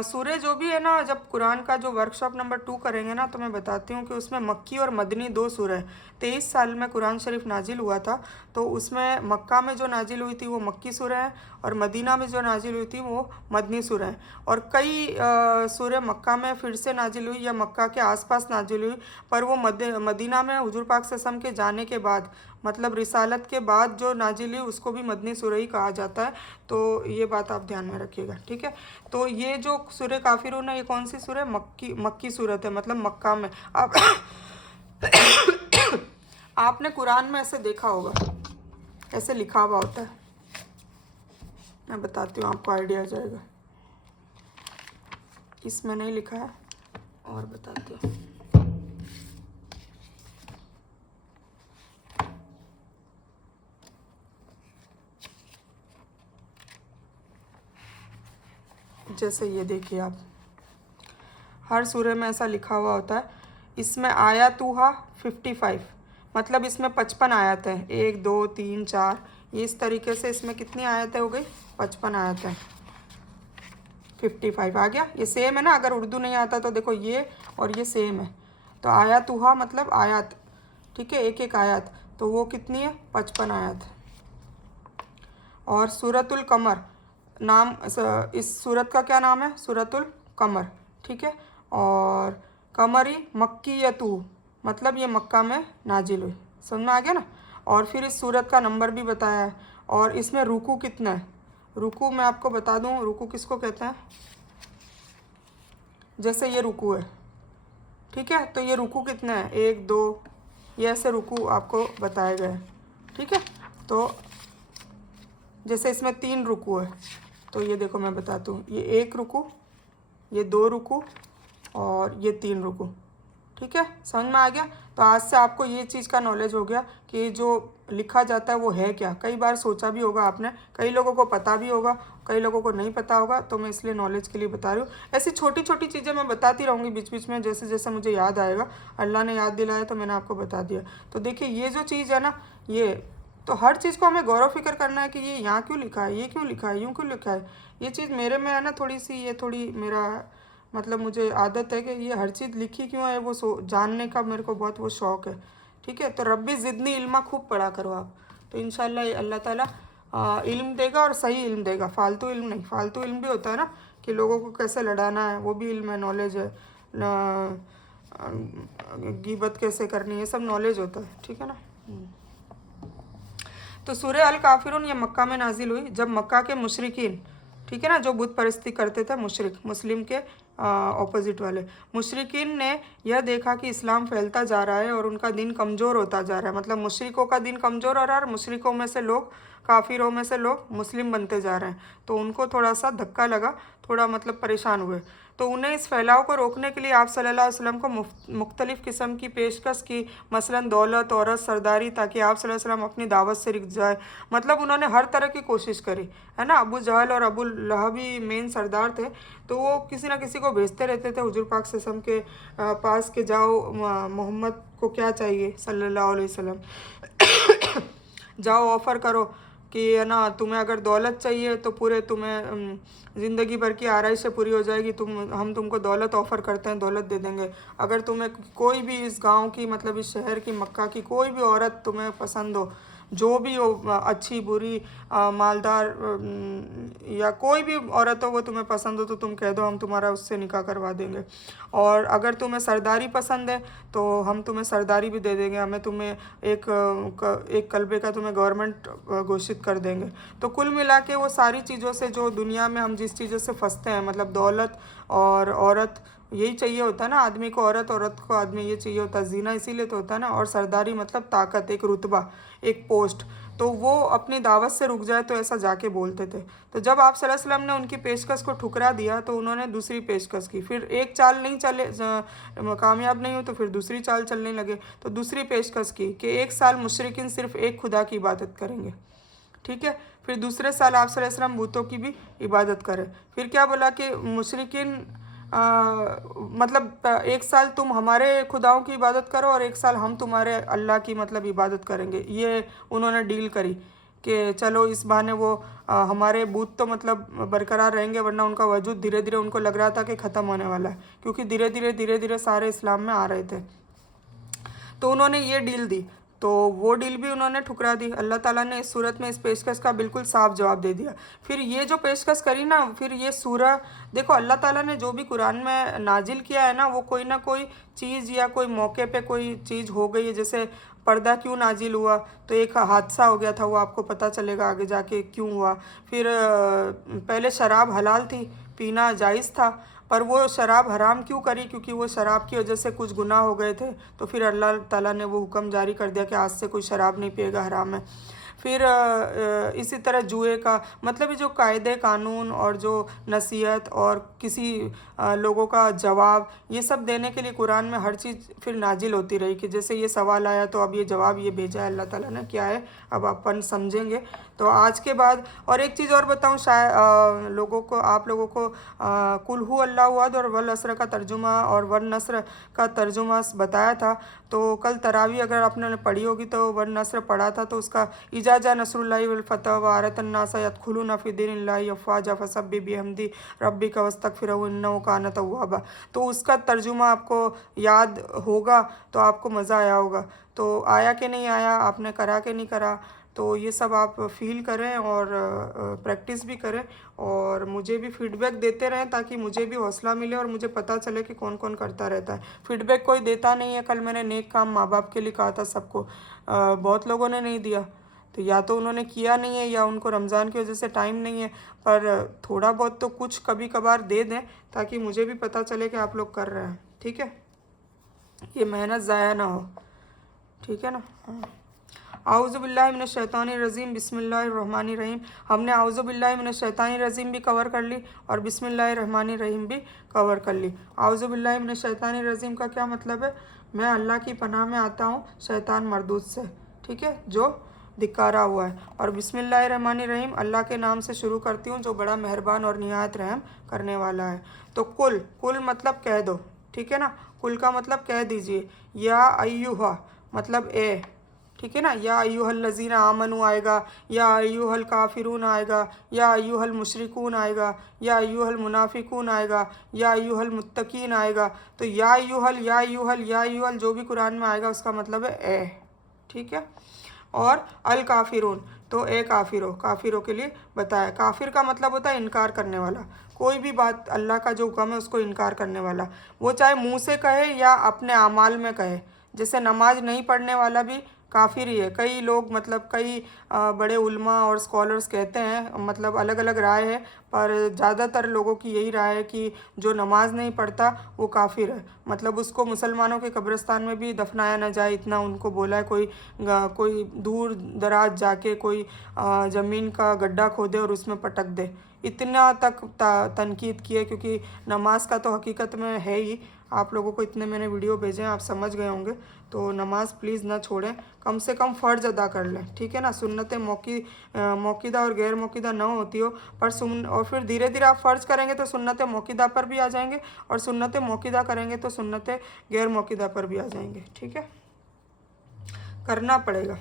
सूरह जो भी है ना, जब कुरान का जो वर्कशॉप नंबर 2 करेंगे ना, तो मैं बताती हूँ कि उसमें मक्की और मदनी 2 सूरह, 23 साल में कुरान शरीफ नाजिल हुआ था। तो उसमें मक्का में जो नाजिल हुई थी वो मक्की सूरह है, और मदीना में जो नाजिल हुई थी वो मदनी सूरह है। और कई सूरह मक्का में फिर से नाजिल हुई या मक्का के आसपास नाजिल हुई, पर वो मदीना में हुजूर पाक सल्लल्लाहु अलैहि वसल्लम के जाने के बाद, मतलब रिसालत के बाद जो नाजिल हुई उसको भी मदनी सूरह ही कहा जाता है। तो ये बात आप ध्यान में रखिएगा, ठीक है। तो ये जो सूरह काफिरून है, ये कौन सी सूरह? मक्की सूरत है, मतलब मक्का में। आप आपने कुरान में ऐसे देखा होगा, ऐसे लिखा हुआ होता है, मैं बताती हूँ, आपको आइडिया आ जाएगा। इसमें नहीं लिखा है, और बताती हूँ। नीचे से ये देखिए आप, हर सूरे में ऐसा लिखा हुआ होता है। इसमें आयत हुआ 55, मतलब इसमें 55 आयत है, 1 2 3 4, इस तरीके से इसमें कितनी आयतें हो गई, 55 आयतें, 55 आ गया। ये सेम है ना, अगर उर्दू नहीं आता तो देखो ये और ये सेम है। तो आयत हुआ मतलब आयत, ठीक है, एक एक आयत, तो वो कितनी है, 55 आयत। और सूरतुल कमर नाम, इस सूरत का क्या नाम है, सूरतुल कमर, ठीक है। और कमरी मक्कीयतु, मतलब ये मक्का में नाजिल हुई, समझ में आ गया ना। और फिर इस सूरत का नंबर भी बताया है। और इसमें रुकू कितना है, रुकू मैं आपको बता दूं, रुकू किसको कहते हैं। जैसे ये रुकू है, ठीक है, तो ये रुकू कितना है, 1 2, ये ऐसे रुकू आपको बताए गए, ठीक है। तो जैसे इसमें 3 रुकू है, तो ये देखो मैं बताती हूँ, ये 1 रुकू, ये 2 रुकू और ये 3 रुकू, ठीक है, समझ में आ गया। तो आज से आपको ये चीज़ का नॉलेज हो गया कि जो लिखा जाता है वो है क्या। कई बार सोचा भी होगा आपने, कई लोगों को पता भी होगा, कई लोगों को नहीं पता होगा, तो मैं इसलिए नॉलेज के लिए बता रही हूँ। ऐसी छोटी छोटी चीज़ें मैं बताती रहूँगी बीच बीच में, जैसे जैसे मुझे याद आएगा। अल्लाह ने याद दिलाया तो मैंने आपको बता दिया। तो देखिए ये जो चीज़ है ना, ये तो हर चीज़ को हमें गौर फिक्र करना है कि ये यहाँ क्यों लिखा है, ये क्यों लिखा है, यूँ क्यों लिखा है। ये चीज़ मेरे में है ना थोड़ी सी, ये थोड़ी मेरा मतलब मुझे आदत है कि ये हर चीज़ लिखी क्यों है वो जानने का मेरे को बहुत वो शौक़ है, ठीक है। तो रब्बी ज़िदनी इल्मा खूब पढ़ा करो आप, तो इंशाल्लाह अल्लाह ताला इल्म देगा, और सही इल्म देगा, फालतू इल्म नहीं। फालतू इल्म भी होता है ना कि लोगों को कैसे लड़ाना है, वो भी इल्म है, नॉलेज है ना, गीबत कैसे करनी है, सब नॉलेज होता है, ठीक है ना। तो सूरह अल काफिरून ये मक्का में नाजिल हुई जब मक्का के मुशरिकीन, ठीक है ना, जो बुत परस्ती करते थे, मुशरिक मुस्लिम के ऑपोजिट वाले मुशरिकीन ने यह देखा कि इस्लाम फैलता जा रहा है और उनका दिन कमज़ोर होता जा रहा है। मतलब मुशरिकों का दिन कमज़ोर हो रहा है और मुशरिकों में से लोग, काफिरों में से लोग मुस्लिम बनते जा रहे हैं। तो उनको थोड़ा सा धक्का लगा, थोड़ा मतलब परेशान हुए। तो उन्हें इस फैलाव को रोकने के लिए आप सल्लल्लाहु अलैहि वसल्लम को मुख्तलिफ़ किस्म की पेशकश की, मसलन दौलत, औरत, सरदारी, ताकि आप सल्लल्लाहु अलैहि वसल्लम अपनी दावत से रुक जाए। मतलब उन्होंने हर तरह की कोशिश करी, है ना। अबू जहल और अबू लहब भी मेन सरदार थे, तो वो किसी ना किसी को भेजते रहते थे हुजूर पाक सल्लल्लाहु अलैहि वसल्लम के पास के जाओ, मोहम्मद को क्या चाहिए सल्लल्लाहु अलैहि वसल्लम, जाओ ऑफ़र करो कि है ना, तुम्हें अगर दौलत चाहिए तो पूरे तुम्हें ज़िंदगी भर की आराइशें पूरी हो जाएगी, हम तुमको दौलत ऑफ़र करते हैं, दौलत दे देंगे। अगर तुम्हें कोई भी इस गांव की, मतलब इस शहर की, मक्का की कोई भी औरत तुम्हें पसंद हो, जो भी हो, अच्छी बुरी, मालदार, या कोई भी औरत हो वो तुम्हें पसंद हो, तो तुम कह दो, हम तुम्हारा उससे निकाह करवा देंगे। और अगर तुम्हें सरदारी पसंद है तो हम तुम्हें सरदारी भी दे देंगे, हमें तुम्हें एक कल्बे का तुम्हें गवर्नमेंट घोषित कर देंगे। तो कुल मिला के वो सारी चीज़ों से, जो दुनिया में हम जिस चीज़ों से फंसते हैं, मतलब दौलत और औरत, यही चाहिए होता है ना आदमी को, औरत को आदमी, ये चाहिए होता है। जीना इसीलिए तो होता है ना। और सरदारी मतलब ताकत, एक रुतबा, एक पोस्ट। तो वो अपनी दावत से रुक जाए तो ऐसा जाके बोलते थे। तो जब आप सल्लल्लाहु अलैहि वसल्लम ने उनकी पेशकश को ठुकरा दिया तो उन्होंने दूसरी पेशकश की। फिर एक चाल नहीं चले, कामयाब नहीं हो तो फिर दूसरी चाल चलने लगे। तो दूसरी पेशकश की कि 1 साल मुशरिकीन सिर्फ एक खुदा की इबादत करेंगे, ठीक है। फिर दूसरे साल आप सल्लल्लाहु अलैहि वसल्लम बूतों की भी इबादत करें। फिर क्या बोला कि मुशरिकीन मतलब 1 साल तुम हमारे खुदाओं की इबादत करो और 1 साल हम तुम्हारे अल्लाह की मतलब इबादत करेंगे। ये उन्होंने डील करी कि चलो इस बहाने वो हमारे बूत तो मतलब बरकरार रहेंगे, वरना उनका वजूद धीरे धीरे उनको लग रहा था कि ख़त्म होने वाला है, क्योंकि धीरे धीरे सारे इस्लाम में आ रहे थे। तो उन्होंने ये डील दी, तो वो डील भी उन्होंने ठुकरा दी। अल्लाह ताला ने इस सूरत में इस पेशकश का बिल्कुल साफ जवाब दे दिया। फिर ये जो पेशकश करी ना, फिर ये सूरह देखो, अल्लाह ताला ने जो भी कुरान में नाजिल किया है ना, वो कोई ना कोई चीज़ या कोई मौके पे कोई चीज़ हो गई है। जैसे पर्दा क्यों नाजिल हुआ, तो एक हादसा हो गया था, वो आपको पता चलेगा आगे जाके क्यों हुआ। फिर पहले शराब हलाल थी, पीना जायज़ था, पर वो शराब हराम क्यों करी, क्योंकि वो शराब की वजह से कुछ गुनाह हो गए थे। तो फिर अल्लाह ताला ने वो हुक्म जारी कर दिया कि आज से कोई शराब नहीं पिएगा, हराम है। फिर इसी तरह जुए का मतलब जो कायदे कानून और जो नसीहत और किसी लोगों का जवाब, ये सब देने के लिए कुरान में हर चीज़ फिर नाजिल होती रही कि जैसे ये सवाल आया तो अब ये जवाब ये भेजा है अल्लाह ताला ने, क्या है अब अपन समझेंगे। तो आज के बाद और एक चीज़ और बताऊँ, शायद आप लोगों को कुल हु अल्लाहु अहद और वल असर का तर्जुमा और वन नस्र का तर्जुमा बताया था। तो कल तरावी अगर आपने पढ़ी होगी तो वन नस्र पढ़ा था, तो उसका इजाजा नसरुल्लाहि वल फतह व आरतन्नास यदखुलूना फी दीनिल्लाहि अफ़वाजा फसब्बिह बिहम्दि रब्बिका वस्तगफिरहु इन्नहु कान तव्वाबा। तो उसका तर्जुमा आपको याद होगा तो आपको मज़ा आया होगा। तो आया कि नहीं आया, आपने करा कि नहीं करा, तो ये सब आप फील करें और प्रैक्टिस भी करें और मुझे भी फीडबैक देते रहें ताकि मुझे भी हौसला मिले और मुझे पता चले कि कौन कौन करता रहता है। फीडबैक कोई देता नहीं है। कल मैंने नेक काम माँ बाप के लिए कहा था सबको, बहुत लोगों ने नहीं दिया, तो या तो उन्होंने किया नहीं है या उनको रमज़ान की वजह से टाइम नहीं है, पर थोड़ा बहुत तो कुछ कभी कभार दे दें ताकि मुझे भी पता चले कि आप लोग कर रहे हैं। ठीक है, ये मेहनत ज़ाया ना हो। ठीक है ना। आउज़ुबिल्लाहि मिनश्शैतानिर्रजीम बिस्मिल्लाहिर्रहमानिर्रहीम। हमने आउज़ुबिल्लाहि मिनश्शैतानिर्रजीम भी कवर कर ली और बिस्मिल्लाहिर्रहमानिर्रहीम भी कवर कर ली। आउज़ुबिल्लाहि मिनश्शैतानिर्रजीम का क्या मतलब है? मैं अल्लाह की पनाह में आता हूँ शैतान मरदूद से, ठीक है, जो धिक्कारा हुआ है। और बिस्मिल्लाहिर्रहमानिर्रहीम, अल्लाह के नाम से शुरू करती हूँ जो बड़ा मेहरबान और निहायत रहम करने वाला है। तो कुल मतलब कह दो, ठीक है ना। कुल का मतलब कह दीजिए। या अय्युहा मतलब ए, ठीक है ना। या अय्युहल लज़ीना आमनू आएगा, या अय्युहल काफिरून आएगा, या अय्युहल मुशरिकून आएगा, या अय्युहल मुनाफिकून आएगा, या अय्युहल मुत्तकीन आएगा। तो या अय्युहल जो भी कुरान में आएगा उसका मतलब है ए, ठीक है। और अल काफिरून तो ए काफिरों के लिए बताया। काफिर का मतलब होता है इनकार करने वाला, कोई भी बात अल्लाह का जो हुक्म है उसको इनकार करने वाला, वो चाहे मुंह से कहे या अपने अमाल में कहे। जैसे नमाज नहीं पढ़ने वाला भी काफिर ही है। कई लोग मतलब कई बड़े उल्मा और स्कॉलर्स कहते हैं, मतलब अलग अलग राय है, पर ज़्यादातर लोगों की यही राय है कि जो नमाज नहीं पढ़ता वो काफिर है। मतलब उसको मुसलमानों के कब्रिस्तान में भी दफनाया ना जाए, इतना उनको बोला है। कोई दूर दराज जाके कोई ज़मीन का गड्ढा खोदे और उसमें पटक दे, इतना तक तनकीद की है। क्योंकि नमाज का तो हकीकत में है ही, आप लोगों को इतने मैंने वीडियो भेजे हैं, आप समझ गए होंगे। तो नमाज प्लीज़ ना छोड़ें, कम से कम फ़र्ज अदा कर लें, ठीक है ना। सुन्नतें मौक़िदा और गैर मौक़िदा ना होती हो, पर और फिर धीरे धीरे आप फ़र्ज करेंगे तो सुन्नतें मौक़िदा पर भी आ जाएंगे, और सुन्नतें मौक़िदा करेंगे तो सुन्नतें गैर मौक़िदा पर भी आ जाएंगे, ठीक है। करना पड़ेगा।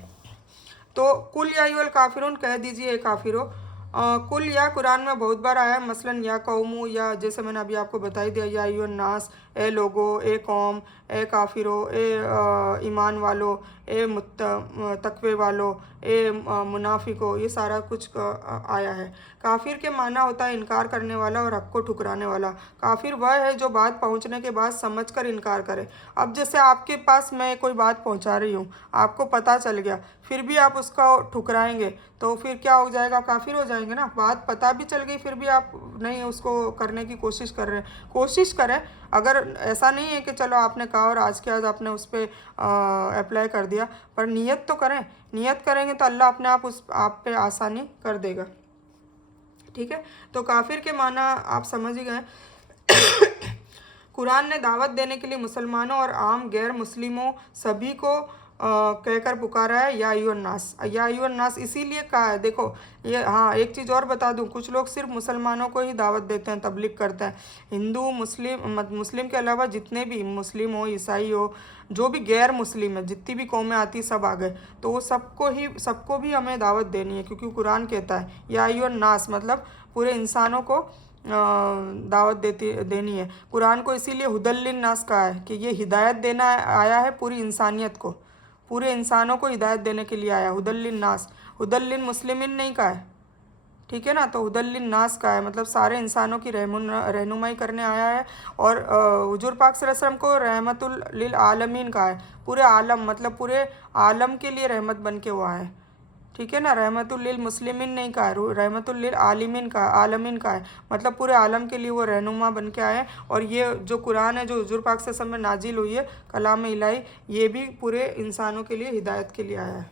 तो कुल या अय्युहल काफिरून कह दीजिए काफिरो। कुल या कुरान में बहुत बार आया है, मसलन या कौमू, या जैसे मैंने अभी आपको बता ही दिया, या अय्युहन नास, ए लोगो, ए कौम, ए काफिरो, ए ईमान वालो, ए तकवे वालो, ए मुनाफिको, ये सारा कुछ आया है। काफिर के माना होता है इनकार करने वाला और हक को ठुकराने वाला। काफिर वह है जो बात पहुंचने के बाद समझकर इनकार करे। अब जैसे आपके पास मैं कोई बात पहुंचा रही हूँ, आपको पता चल गया, फिर भी आप उसका ठुकराएंगे तो फिर क्या हो जाएगा? काफिर हो जाएंगे ना। बात पता भी चल गई फिर भी आप नहीं उसको करने की कोशिश कर रहे हैं। कोशिश करें, अगर ऐसा नहीं है कि चलो आपने कहा और आज के आज आपने उस पर अप्लाई कर दिया, पर नियत तो करें। नियत करेंगे तो अल्लाह अपने आप पे आसानी कर देगा, ठीक है। तो काफिर के माना आप समझ ही गए। कुरान ने दावत देने के लिए मुसलमानों और आम गैर मुस्लिमों सभी को कहकर पुकारा है या अय्युहन नास। या अय्युहन नास इसीलिए कहा है, देखो ये, हाँ एक चीज़ और बता दूं, कुछ लोग सिर्फ मुसलमानों को ही दावत देते हैं, तबलीग करते हैं। हिंदू मुस्लिम के अलावा जितने भी मुस्लिम हो, ईसाई हो, जो भी गैर मुस्लिम है, जितनी भी कौमें आती सब आ गए, तो वो सबको भी हमें दावत देनी है। क्योंकि कुरान कहता है या अय्युहन नास मतलब पूरे इंसानों को दावत देनी है। कुरान को इसीलिए हुदल नास कहा है कि ये हिदायत देना आया है पूरी इंसानियत को, पूरे इंसानों को हिदायत देने के लिए आया। हुदल नास, हुदल मुस्लिमिन नहीं कहा है, ठीक है ना। तो हुदल नास का है मतलब सारे इंसानों की रहनुमाई करने आया है। और हुजूर पाक सल्लल्लाहु अलैहि वसल्लम को रहमतुल लिल आलमीन कहा है, पूरे आलम मतलब पूरे आलम के लिए रहमत बन के हुआ है, ठीक है ना। रहमतुल लिल मुस्लिमीन नहीं कहा है, रहमतुल लिल आलमीन का है, मतलब पूरे आलम के लिए वो रहनुमा बन के आए। और ये जो कुरान है जो हुजूर पाक से समय नाजिल हुई है, कलाम इलाही, ये भी पूरे इंसानों के लिए हिदायत के लिए आया है।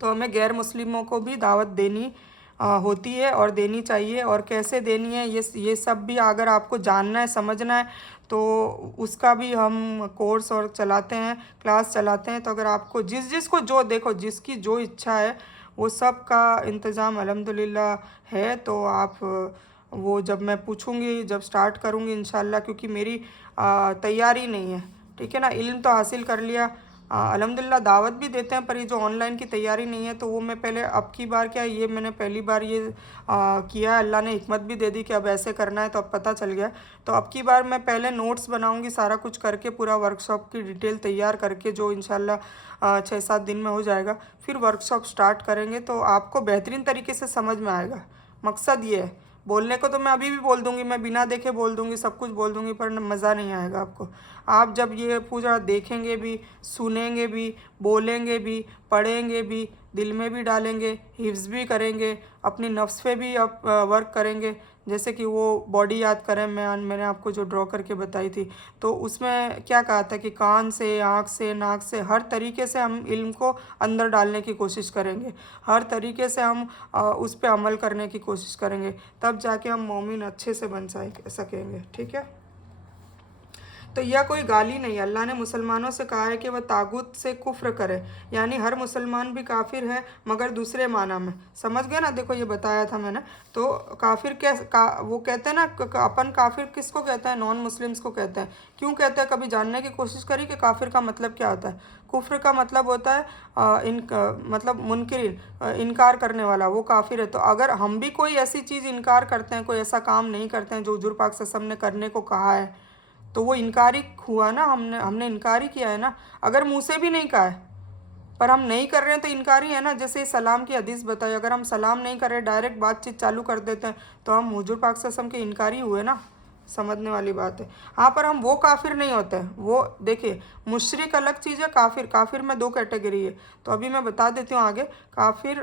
तो हमें गैर मुस्लिमों को भी दावत देनी होती है और देनी चाहिए। और कैसे देनी है ये सब भी अगर आपको जानना है, समझना है, तो उसका भी हम कोर्स और चलाते हैं, क्लास चलाते हैं। तो अगर आपको जिसको जो देखो, जिसकी जो इच्छा है वो सब का इंतज़ाम अल्हम्दुलिल्लाह है। तो आप वो जब मैं पूछूंगी, जब स्टार्ट करूंगी इंशाल्लाह, क्योंकि मेरी तैयारी नहीं है, ठीक है ना। इल्म तो हासिल कर लिया, अल्हम्दुलिल्लाह दावत भी देते हैं, पर ये जो ऑनलाइन की तैयारी नहीं है, तो वो मैं पहले, अब की बार क्या, ये मैंने पहली बार ये किया है। अल्लाह ने हिकमत भी दे दी कि अब ऐसे करना है, तो अब पता चल गया। तो अब की बार मैं पहले नोट्स बनाऊंगी, सारा कुछ करके, पूरा वर्कशॉप की डिटेल तैयार करके, जो इंशाल्लाह 6-7 दिन में हो जाएगा। फिर वर्कशॉप स्टार्ट करेंगे, तो आपको बेहतरीन तरीके से समझ में आएगा। मकसद ये है, बोलने को तो मैं अभी भी बोल दूंगी, मैं बिना देखे बोल दूंगी, सब कुछ बोल दूंगी, पर मज़ा नहीं आएगा आपको। आप जब ये पूरा देखेंगे भी, सुनेंगे भी, बोलेंगे भी, पढ़ेंगे भी, दिल में भी डालेंगे, हिफ्ज़ भी करेंगे, अपनी नफ्स पे भी आप वर्क करेंगे। जैसे कि वो बॉडी याद करें, मैंने आपको जो ड्रॉ करके बताई थी, तो उसमें क्या कहा था कि कान से, आँख से, नाक से, हर तरीके से हम इल्म को अंदर डालने की कोशिश करेंगे, हर तरीके से हम उस पर अमल करने की कोशिश करेंगे, तब जाके हम मोमिन अच्छे से बन सकेंगे, ठीक है। तो यह कोई गाली नहीं, अल्लाह ने मुसलमानों से कहा है कि वह तागुत से कुफ्र करे, यानी हर मुसलमान भी काफिर है, मगर दूसरे माना में। समझ गए ना, देखो ये बताया था मैंने। तो काफिर वो कहते हैं ना, अपन काफिर किसको कहते हैं, नॉन मुस्लिम्स को कहते हैं। क्यों कहते हैं, कभी जानने की कोशिश करी कि काफिर का मतलब क्या होता है। कुफ्र का मतलब होता है मतलब मुनकिर, इनकार करने वाला, वो काफिर है। तो अगर हम भी कोई ऐसी चीज़ इनकार करते हैं, कोई ऐसा काम नहीं करते हैं जो हुजूर पाक सल्लल्लाहु अलैहि वसल्लम ने करने को कहा है, तो वो इनकारी हुआ ना, हमने इनकारी किया है ना। अगर मुंह से भी नहीं कहा है, पर हम नहीं कर रहे हैं, तो इनकारी है ना। जैसे सलाम की हदीस बताई, अगर हम सलाम नहीं कर रहे, डायरेक्ट बातचीत चालू कर देते हैं, तो हम हुजूर पाक सल्लल्लाहु अलैहि वसल्लम के इनकारी हुए ना। समझने वाली बात है। हाँ, पर हम वो काफिर नहीं होते हैं। वो देखिए, मुशरिक अलग चीज़ है, काफिर, काफिर में 2 कैटेगरी है, तो अभी मैं बता देती हूँ आगे। काफिर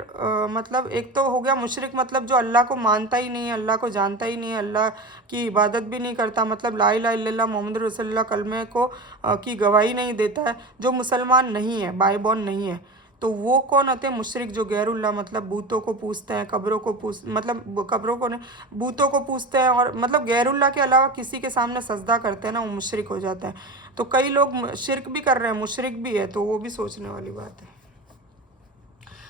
मतलब एक तो हो गया मुशरिक, मतलब जो अल्लाह को मानता ही नहीं है, अल्लाह को जानता ही नहीं है, अल्लाह की इबादत भी नहीं करता, मतलब ला इलाहा इल्लल्लाह मोहम्मद रसूलुल्लाह कलमे को की गवाही नहीं देता है, जो मुसलमान नहीं है, बाय बॉर्न नहीं है। तो वो कौन होते हैं, मुशरिक, जो गैरुल्लाह, मतलब बूतों को पूजते हैं, कब्रों को मतलब कब्रों को नहीं, बूतों को पूजते हैं, और मतलब गैरुल्लाह के अलावा किसी के सामने सजदा करते हैं ना, वो मुशरिक हो जाते हैं। तो कई लोग शिरक भी कर रहे हैं, मुशरिक भी है, तो वो भी सोचने वाली बात है।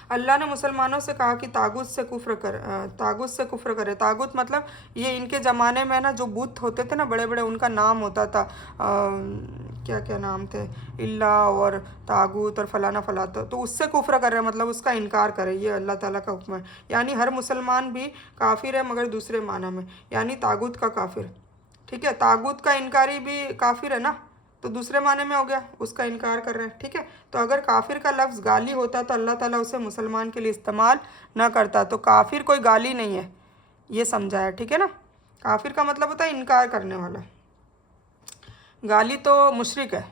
अल्लाह ने मुसलमानों से कहा कि तागुत से कुफ्र करे। तागुत मतलब ये इनके ज़माने में ना, जो बुत होते थे ना बड़े बड़े, उनका नाम होता था, क्या क्या नाम थे, इल्ला और तागुत और फलाना फलाता, तो उससे कुफ्र करे, मतलब उसका इनकार करे। ये अल्लाह ताला का हुक्म है। यानी हर मुसलमान भी काफिर है, मगर दूसरे माना में, यानी तागुत का काफिर, ठीक है। तागुत का इनकारी भी काफिर है ना, तो दूसरे माने में हो गया, उसका इनकार कर रहे हैं, ठीक है। तो अगर काफिर का लफ्ज़ गाली होता, तो अल्लाह ताला उसे मुसलमान के लिए इस्तेमाल ना करता। तो काफिर कोई गाली नहीं है, ये समझाया, ठीक है ना। काफिर का मतलब होता है इनकार करने वाला। गाली तो मुशरिक है,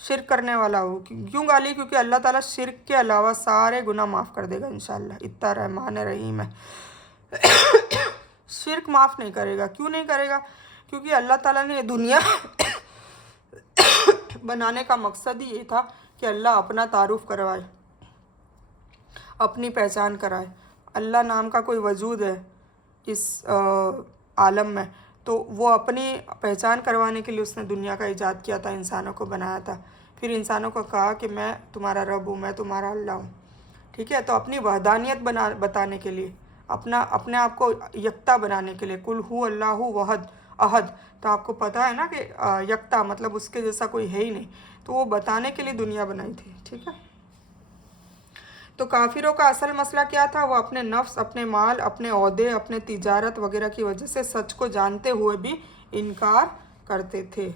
शिरक करने वाला हो। क्यों गाली, क्योंकि अल्लाह ताला शिरक के अलावा सारे गुनाह माफ़ कर देगा इंशाल्लाह, इतना रहमान रहीम है। शिरक माफ़ नहीं करेगा। क्यों नहीं करेगा, क्योंकि अल्लाह ताला ने दुनिया बनाने का मकसद ही ये था कि अल्लाह अपना तारुफ करवाए, अपनी पहचान कराए। अल्लाह नाम का कोई वजूद है इस आलम में, तो वो अपनी पहचान करवाने के लिए उसने दुनिया का इजाद किया था, इंसानों को बनाया था। फिर इंसानों को कहा कि मैं तुम्हारा रब हूँ, मैं तुम्हारा अल्लाह हूँ, ठीक है। तो अपनी वहदानियत बताने के लिए, अपने आप को यकता बनाने के लिए, कुल हु अल्लाहु वहद अहद। तो आपको पता है ना कि यकता मतलब उसके जैसा कोई है ही नहीं, तो वो बताने के लिए दुनिया बनाई थी, ठीक है। तो काफिरों का असल मसला क्या था, वो अपने नफ्स, अपने माल, अपने ओहदे, अपने तिजारत वगैरह की वजह से सच को जानते हुए भी इनकार करते थे।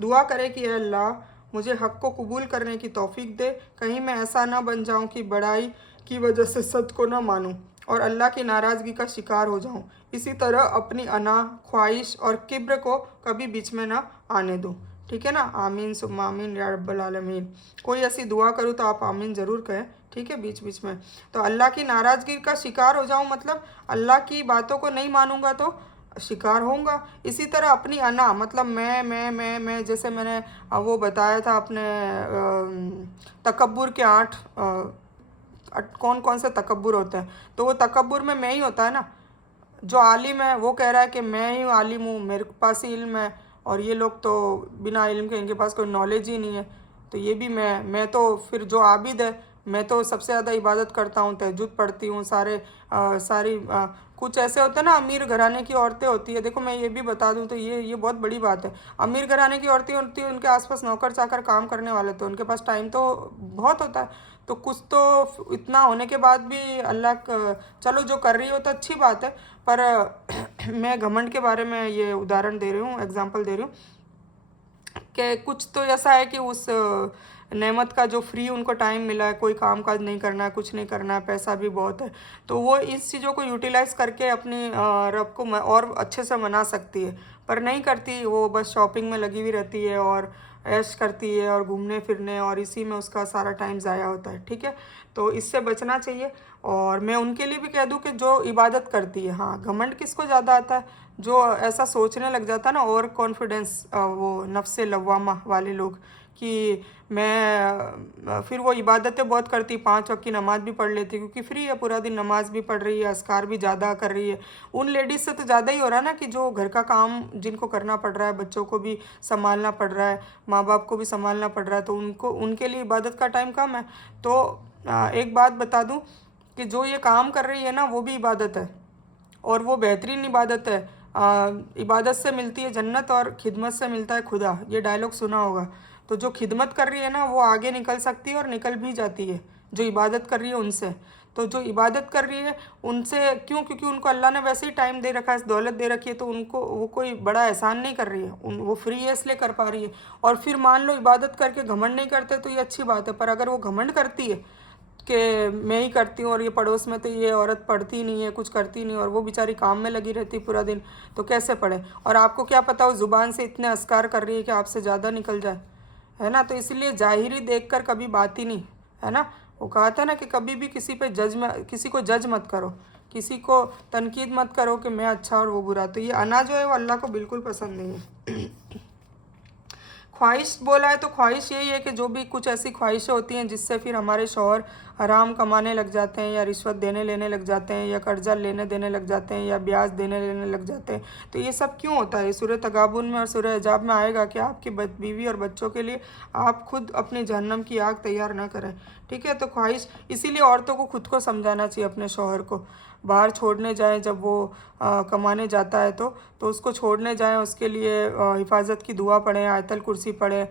दुआ करे कि अल्लाह मुझे हक़ को कबूल करने की तौफीक दे, कहीं मैं ऐसा ना बन जाऊं कि बड़ाई की वजह से सच को ना मानूं और अल्लाह की नाराज़गी का शिकार हो जाऊं। इसी तरह अपनी अना, ख्वाहिश और किब्र को कभी बीच में ना आने दूं, ठीक है ना। आमीन सुम्मा आमीन या रब्बल आलमीन। कोई ऐसी दुआ करूँ तो आप आमीन ज़रूर कहें, ठीक है, बीच बीच में। तो अल्लाह की नाराज़गी का शिकार हो जाऊं, मतलब अल्लाह की बातों को नहीं मानूंगा तो शिकार होऊंगा। इसी तरह अपनी अना, मतलब मैं, जैसे मैंने वो बताया था अपने तकब्बुर के 8 कौन कौन से तकब्बुर होते हैं, तो वो तकब्बुर में मैं ही होता है ना। जो आलिम है वो कह रहा है कि मैं ही आलिम हूँ, मेरे पास ही इल्म है, और ये लोग तो बिना इल्म के, इनके पास कोई नॉलेज ही नहीं है। तो ये भी मैं तो फिर जो आबिद है, मैं तो सबसे ज़्यादा इबादत करता हूँ, तहज्जुद पढ़ती हूँ, कुछ ऐसे होते हैं ना अमीर घराने की औरतें होती है। देखो मैं ये भी बता दूँ तो ये बहुत बड़ी बात है। अमीर घराने की औरतें होती है, उनके आसपास नौकर चाकर काम करने वाले, तो उनके पास टाइम तो बहुत होता है। तो कुछ तो इतना होने के बाद भी चलो जो कर रही हो तो अच्छी बात है, पर मैं घमंड के बारे में ये उदाहरण दे रही हूँ, एग्जाम्पल दे रही हूँ कि कुछ तो ऐसा है कि उस नेमत का जो फ्री उनको टाइम मिला है, कोई काम काज नहीं करना है, कुछ नहीं करना है, पैसा भी बहुत है, तो वो इस चीज़ों को यूटिलाइज़ करके अपनी रब को और अच्छे से मना सकती है। पर नहीं करती, वो बस शॉपिंग में लगी हुई रहती है और ऐश करती है और घूमने फिरने, और इसी में उसका सारा टाइम ज़ाया होता है। ठीक है, तो इससे बचना चाहिए। और मैं उनके लिए भी कह दूं कि जो इबादत करती है, हाँ घमंड किसको ज़्यादा आता है, जो ऐसा सोचने लग जाता है ना, ओवर कॉन्फिडेंस, वो नफ्से लवामा वाले लोग, कि मैं फिर वो इबादतें बहुत करती, 5 वक्त की नमाज़ भी पढ़ लेती क्योंकि फ्री है, पूरा दिन नमाज भी पढ़ रही है, अस्कार भी ज़्यादा कर रही है। उन लेडीज़ से तो ज़्यादा ही हो रहा है ना, कि जो घर का काम जिनको करना पड़ रहा है, बच्चों को भी संभालना पड़ रहा है, माँ बाप को भी संभालना पड़ रहा है, तो उनके लिए इबादत का टाइम कम है। तो एक बात बता दूँ कि जो ये काम कर रही है ना, वो भी इबादत है, और वो बेहतरीन इबादत है। इबादत से मिलती है जन्नत और खिदमत से मिलता है खुदा, ये डायलॉग सुना होगा। तो जो खिदमत कर रही है ना, वो आगे निकल सकती है और निकल भी जाती है जो इबादत कर रही है उनसे। तो जो इबादत कर रही है उनसे क्यों, क्योंकि उनको अल्लाह ने वैसे ही टाइम दे रखा है, दौलत दे रखी है, तो उनको वो कोई बड़ा एहसान नहीं कर रही है, वो फ्री है इसलिए कर पा रही है। और फिर मान लो इबादत करके घमंड नहीं करते तो ये अच्छी बात है, पर अगर वो घमंड करती है कि मैं ही करती हूँ और ये पड़ोस में तो ये औरत पढ़ती नहीं है, कुछ करती नहीं, और वो बेचारी काम में लगी रहती पूरा दिन, तो कैसे पढ़े। और आपको क्या पता वो ज़ुबान से इतने अस्कार कर रही है कि आपसे ज़्यादा निकल जाए, है ना। तो इसलिए जाहिरी देखकर कभी बात ही नहीं, है ना। वो कहा था ना कि कभी भी किसी को जज मत करो, किसी को तनकीद मत करो कि मैं अच्छा और वो बुरा। तो ये अना जो है वो अल्लाह को बिल्कुल पसंद नहीं है। ख्वाहिश बोला है तो ख्वाहिश यही है कि जो भी कुछ ऐसी ख्वाहिशें होती हैं जिससे फिर हमारे शौहर हराम कमाने लग जाते हैं, या रिश्वत देने लेने लग जाते हैं, या कर्जा लेने देने लग जाते हैं, या ब्याज देने लेने लग जाते हैं, तो ये सब क्यों होता है। सूरह तगाबुन में और सूरह हिजाब में आएगा कि आपकी बीवी और बच्चों के लिए आप खुद अपनी जहन्नम की आग तैयार ना करें। ठीक है, तो ख्वाहिश, इसीलिए औरतों को खुद को समझाना चाहिए अपने शौहर को। बाहर छोड़ने जाएं जब वो कमाने जाता है तो उसको छोड़ने जाएं, उसके लिए हिफाजत की दुआ पढ़ें, आयतल कुर्सी पढ़ें,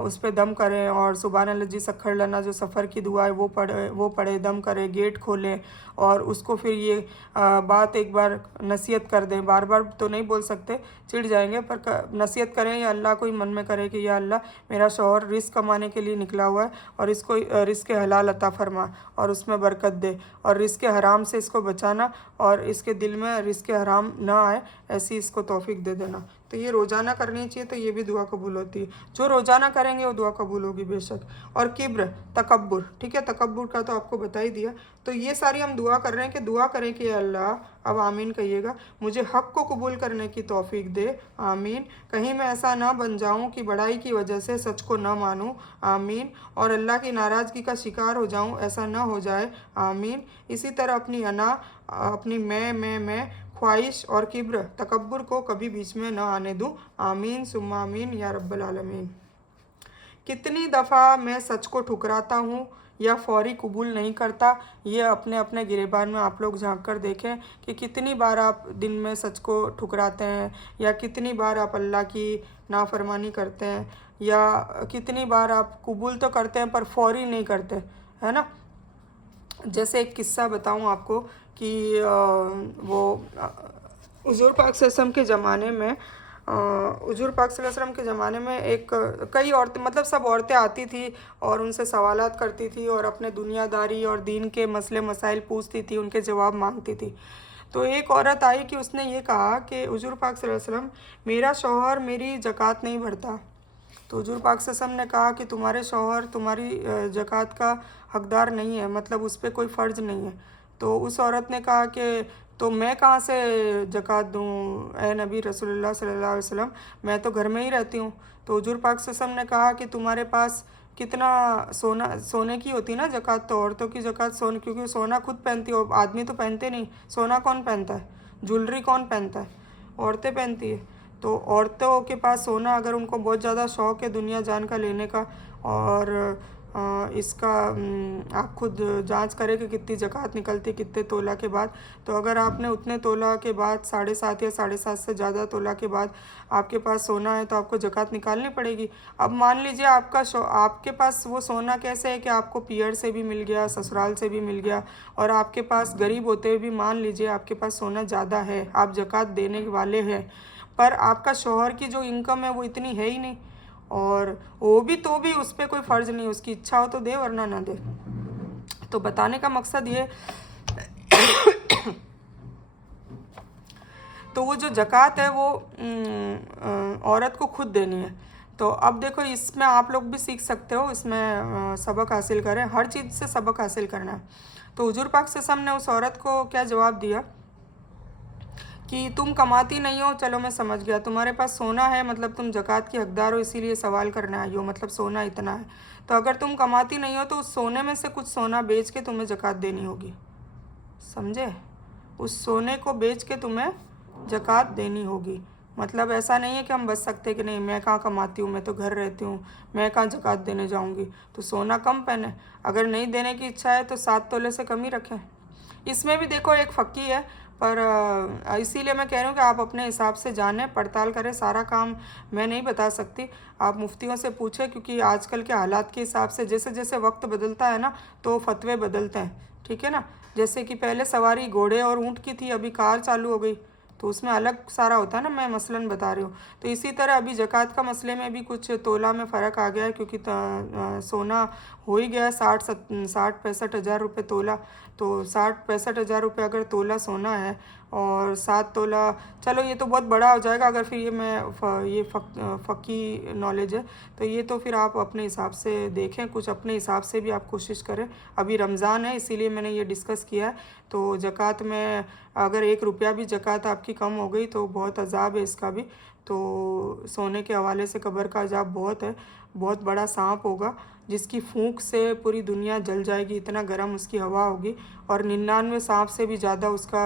उस पर दम करें, और सुबहान अल्लाह जी सखर लना जो सफ़र की दुआ है वो पढ़े, दम करें, गेट खोलें, और उसको फिर ये बात एक बार नसीहत कर दें। बार बार तो नहीं बोल सकते, चिढ़ जाएंगे, पर नसीहत करें, या अल्लाह को ही मन में करें कि या अल्लाह मेरा शौहर रिस्क कमाने के लिए निकला हुआ है, और इसको रिस्क हलाल अता फरमा और उसमें बरकत दे, और रिस्क हराम से इसको बचाना, और इसके दिल में रिस्क हराम ना आए, ऐसी इसको तौफीक दे देना। तो ये रोज़ाना करनी चाहिए, तो ये भी दुआ कबूल होती है। जो रोज़ाना करेंगे वो दुआ कबूल होगी बेशक। और किब्र, तकब्बुर, ठीक है, तकब्बुर का तो आपको बता ही दिया। तो ये सारी हम दुआ कर रहे हैं कि दुआ करें कि अल्लाह, अब आमीन कहिएगा, मुझे हक़ को कबूल करने की तौफीक दे, आमीन। कहीं मैं ऐसा ना बन जाऊं कि बड़ाई की वजह से सच को ना मानूं, आमीन। और अल्लाह की नाराज़गी का शिकार हो जाऊं, ऐसा ना हो जाए, आमीन। इसी तरह अपनी अपनी मैं ख्वाहिश और किब्र, तकब्बुर को कभी बीच में ना आने दूं, आमीन सुम्मा आमीन या रब्बल आलमीन। कितनी दफ़ा मैं सच को ठुकराता हूँ या फौरी कबूल नहीं करता, ये अपने अपने गिरेबान में आप लोग झांक कर देखें कि कितनी बार आप दिन में सच को ठुकराते हैं, या कितनी बार आप अल्लाह की नाफरमानी करते हैं, या कितनी बार आप कबूल तो करते हैं पर फौरी नहीं करते, है ना। जैसे एक किस्सा बताऊं आपको कि वो हुजूर पाक सल्लल्लाहु के ज़माने में हुजूर पाक सल्लल्लाहु के ज़माने में कई औरतें, मतलब सब औरतें आती थी और उनसे सवालात करती थी और अपने दुनियादारी और दीन के मसले मसाइल पूछती थी, उनके जवाब मांगती थी। तो एक औरत आई कि उसने ये कहा कि हुजूर पाक सल्लल्लाहु अलैहि वसल्लम, मेरा शौहर मेरी ज़कात नहीं भरता। तो हुजूर पाक सल्लल्लाहु अलैहि वसल्लम ने कहा कि तुम्हारे शौहर तुम्हारी ज़कात का हकदार नहीं है, मतलब उस पर कोई फ़र्ज़ नहीं है। तो उस औरत ने कहा कि तो मैं कहाँ से ज़कात दूँ ए नबी रसूलुल्लाह सल्लल्लाहु अलैहि वसल्लम, मैं तो घर में ही रहती हूँ। तो हुजूर पाक सल्लल्लाहु अलैहि वसल्लम ने कहा कि तुम्हारे पास कितना सोने की होती ना ज़कात, तो औरतों की ज़कात सोने, क्योंकि सोना खुद पहनती हो, आदमी तो पहनते नहीं। सोना कौन पहनता है, ज्वेलरी कौन पहनता है, औरतें पहनती है। तो औरतों के पास सोना, अगर उनको बहुत ज़्यादा शौक़ है दुनिया जान का लेने का, और इसका आप खुद जांच करें कि कितनी ज़कात निकलती कितने तोला के बाद। तो अगर आपने उतने तोला के बाद 7.5 या 7.5 से ज़्यादा तोला के बाद आपके पास सोना है तो आपको ज़कात निकालनी पड़ेगी। अब मान लीजिए आपके पास वो सोना कैसे है कि आपको पियर से भी मिल गया, ससुराल से भी मिल गया, और आपके पास गरीब होते हुए भी मान लीजिए आपके पास सोना ज़्यादा है, आप ज़कात देने वाले हैं, पर आपका शौहर की जो इनकम है वो इतनी है ही नहीं, और वो भी तो भी उस पर कोई फ़र्ज़ नहीं, उसकी इच्छा हो तो दे वरना ना दे। तो बताने का मकसद ये तो वो जो ज़कात है वो औरत को खुद देनी है। तो अब देखो इसमें आप लोग भी सीख सकते हो, इसमें सबक हासिल करें, हर चीज़ से सबक हासिल करना है। तो हुजूर पाक सल्लल्लाहु अलैहि वसल्लम ने उस औरत को क्या जवाब दिया कि तुम कमाती नहीं हो, चलो मैं समझ गया, तुम्हारे पास सोना है मतलब तुम ज़कात की हकदार हो, इसीलिए सवाल करने आई हो, मतलब सोना इतना है। तो अगर तुम कमाती नहीं हो तो उस सोने में से कुछ सोना बेच के तुम्हें ज़कात देनी होगी, समझे? उस सोने को बेच के तुम्हें ज़कात देनी होगी। मतलब ऐसा नहीं है कि हम बच सकते कि नहीं मैं कहाँ कमाती हूँ, मैं तो घर रहती हूँ, मैं कहाँ ज़कात देने जाऊँगी। तो सोना कम पहने, अगर नहीं देने की इच्छा है तो 7 तोले से कम ही रखें। इसमें भी देखो एक फ़क्की है, पर इसीलिए मैं कह रही हूँ कि आप अपने हिसाब से जानें, पड़ताल करें। सारा काम मैं नहीं बता सकती, आप मुफ्तियों से पूछें, क्योंकि आजकल के हालात के हिसाब से जैसे जैसे वक्त बदलता है ना तो फतवे बदलते हैं, ठीक है ना। जैसे कि पहले सवारी घोड़े और ऊँट की थी, अभी कार चालू हो गई, तो उसमें अलग सारा होता है ना, मैं मसलन बता रही हूँ। तो इसी तरह अभी ज़कात का मसले में भी कुछ तोला में फ़र्क आ गया है, क्योंकि सोना हो ही गया 60-65 हज़ार रुपये तोला। तो 60-65 हज़ार रुपये अगर तोला सोना है और 7 तोला, चलो ये तो बहुत बड़ा हो जाएगा अगर फिर ये फ़की नॉलेज है, तो ये तो फिर आप अपने हिसाब से देखें, कुछ अपने हिसाब से भी आप कोशिश करें। अभी रमज़ान है इसीलिए मैंने ये डिस्कस किया है। तो ज़कात में अगर 1 रुपया भी ज़कात आपकी कम हो गई तो बहुत अजाब है इसका भी। तो सोने के हवाले से कब्र का अजाब बहुत है, बहुत बड़ा सांप होगा जिसकी फूंक से पूरी दुनिया जल जाएगी, इतना गर्म उसकी हवा होगी, और 99 सांप से भी ज़्यादा उसका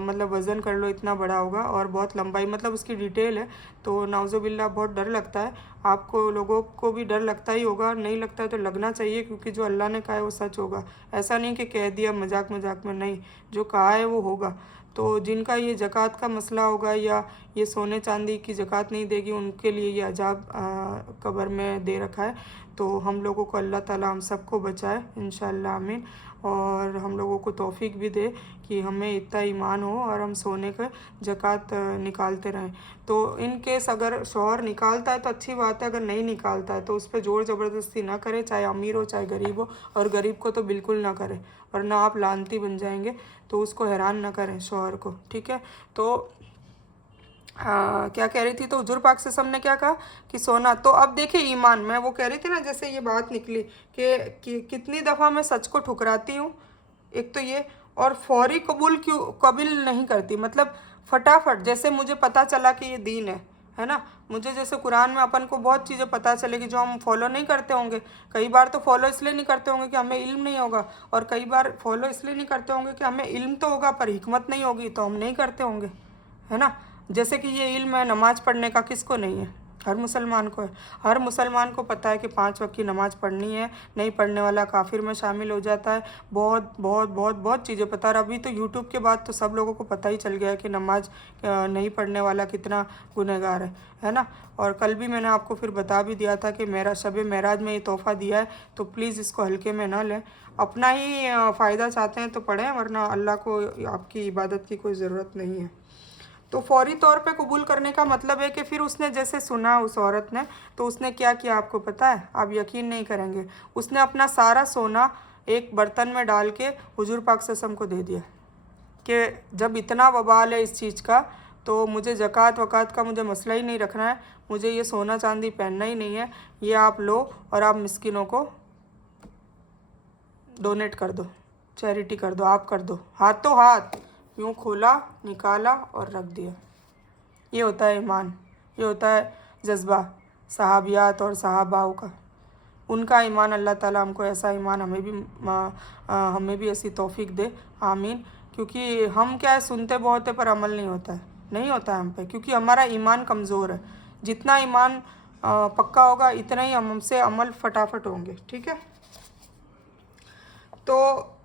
मतलब वज़न कर लो इतना बड़ा होगा, और बहुत लंबाई, मतलब उसकी डिटेल है। तो नाउज़ुबिल्लाह बहुत डर लगता है, आपको लोगों को भी डर लगता ही होगा, नहीं लगता है तो लगना चाहिए, क्योंकि जो अल्लाह ने कहा है वो सच होगा। ऐसा नहीं कि कह दिया मजाक मजाक में, नहीं, जो कहा है वो होगा। तो जिनका ये ज़कात का मसला होगा या ये सोने चांदी की ज़कात नहीं देगी, उनके लिए ये अजाब कब्र में दे रखा है। तो हम लोगों को अल्लाह ताला हम सबको बचाए इंशाअल्लाह, आमीन। और हम लोगों को तौफीक भी दे कि हमें इतना ईमान हो और हम सोने का ज़कात निकालते रहें। तो इन केस अगर शौहर निकालता है तो अच्छी बात है, अगर नहीं निकालता है तो उस पर ज़ोर ज़बरदस्ती ना करें, चाहे अमीर हो चाहे गरीब हो, और गरीब को तो बिल्कुल ना करें वरना आप लानती बन जाएंगे। तो उसको हैरान ना करें शौहर को, ठीक है। तो क्या कह रही थी, तो हुजूर पाक से सबने क्या कहा कि सोना। तो अब देखिए ईमान, मैं वो कह रही थी ना, जैसे ये बात निकली कि कितनी दफ़ा मैं सच को ठुकराती हूँ, एक तो ये, और फौरी कबूल नहीं करती, मतलब फटाफट, जैसे मुझे पता चला कि ये दीन है ना। मुझे जैसे कुरान में अपन को बहुत चीज़ें पता चलेगी जो हम फॉलो नहीं करते होंगे। कई बार तो फॉलो इसलिए नहीं करते होंगे कि हमें इल्म नहीं होगा, और कई बार फॉलो इसलिए नहीं करते होंगे कि हमें इल्म तो होगा पर हिकमत नहीं होगी, तो हम नहीं करते होंगे, है ना। जैसे कि ये इल्म है नमाज़ पढ़ने का, किसको नहीं है? हर मुसलमान को है। हर मुसलमान को पता है कि 5 वक्त की नमाज़ पढ़नी है, नहीं पढ़ने वाला काफिर में शामिल हो जाता है। बहुत बहुत बहुत बहुत चीज़ें पता है। अभी तो यूट्यूब के बाद तो सब लोगों को पता ही चल गया है कि नमाज नहीं पढ़ने वाला कितना गुनहगार है ना। और कल भी मैंने आपको फिर बता भी दिया था कि मेरा शब मेराज में ये तोहफ़ा दिया है, तो प्लीज़ इसको हल्के में ना लें। अपना ही फ़ायदा चाहते हैं तो पढ़ें, वरना अल्लाह को आपकी इबादत की कोई ज़रूरत नहीं है। तो फौरी तौर पे कबूल करने का मतलब है कि फिर उसने जैसे सुना उस औरत ने, तो उसने क्या किया आपको पता है? आप यकीन नहीं करेंगे, उसने अपना सारा सोना एक बर्तन में डाल के हुजूर पाक सल्लल्लाहु अलैहि वसल्लम को दे दिया कि जब इतना वबाल है इस चीज़ का, तो मुझे ज़कात वकात का मुझे मसला ही नहीं रखना है, मुझे ये सोना चांदी पहनना ही नहीं है, ये आप लो और आप मिस्किनों को डोनेट कर दो, चैरिटी कर दो, आप कर दो। हाथों हाथ यूँ खोला, निकाला और रख दिया। ये होता है ईमान, ये होता है जज्बा सहाबियात और सहाबाओं का, उनका ईमान। अल्लाह ताला हमको ऐसा ईमान हमें भी ऐसी तौफीक दे, आमीन। क्योंकि हम क्या है, सुनते बहुत है पर अमल नहीं होता है, नहीं होता है हम पे, क्योंकि हमारा ईमान कमज़ोर है। जितना ईमान पक्का होगा, इतना ही हमसे अमल फटाफट होंगे। ठीक है, तो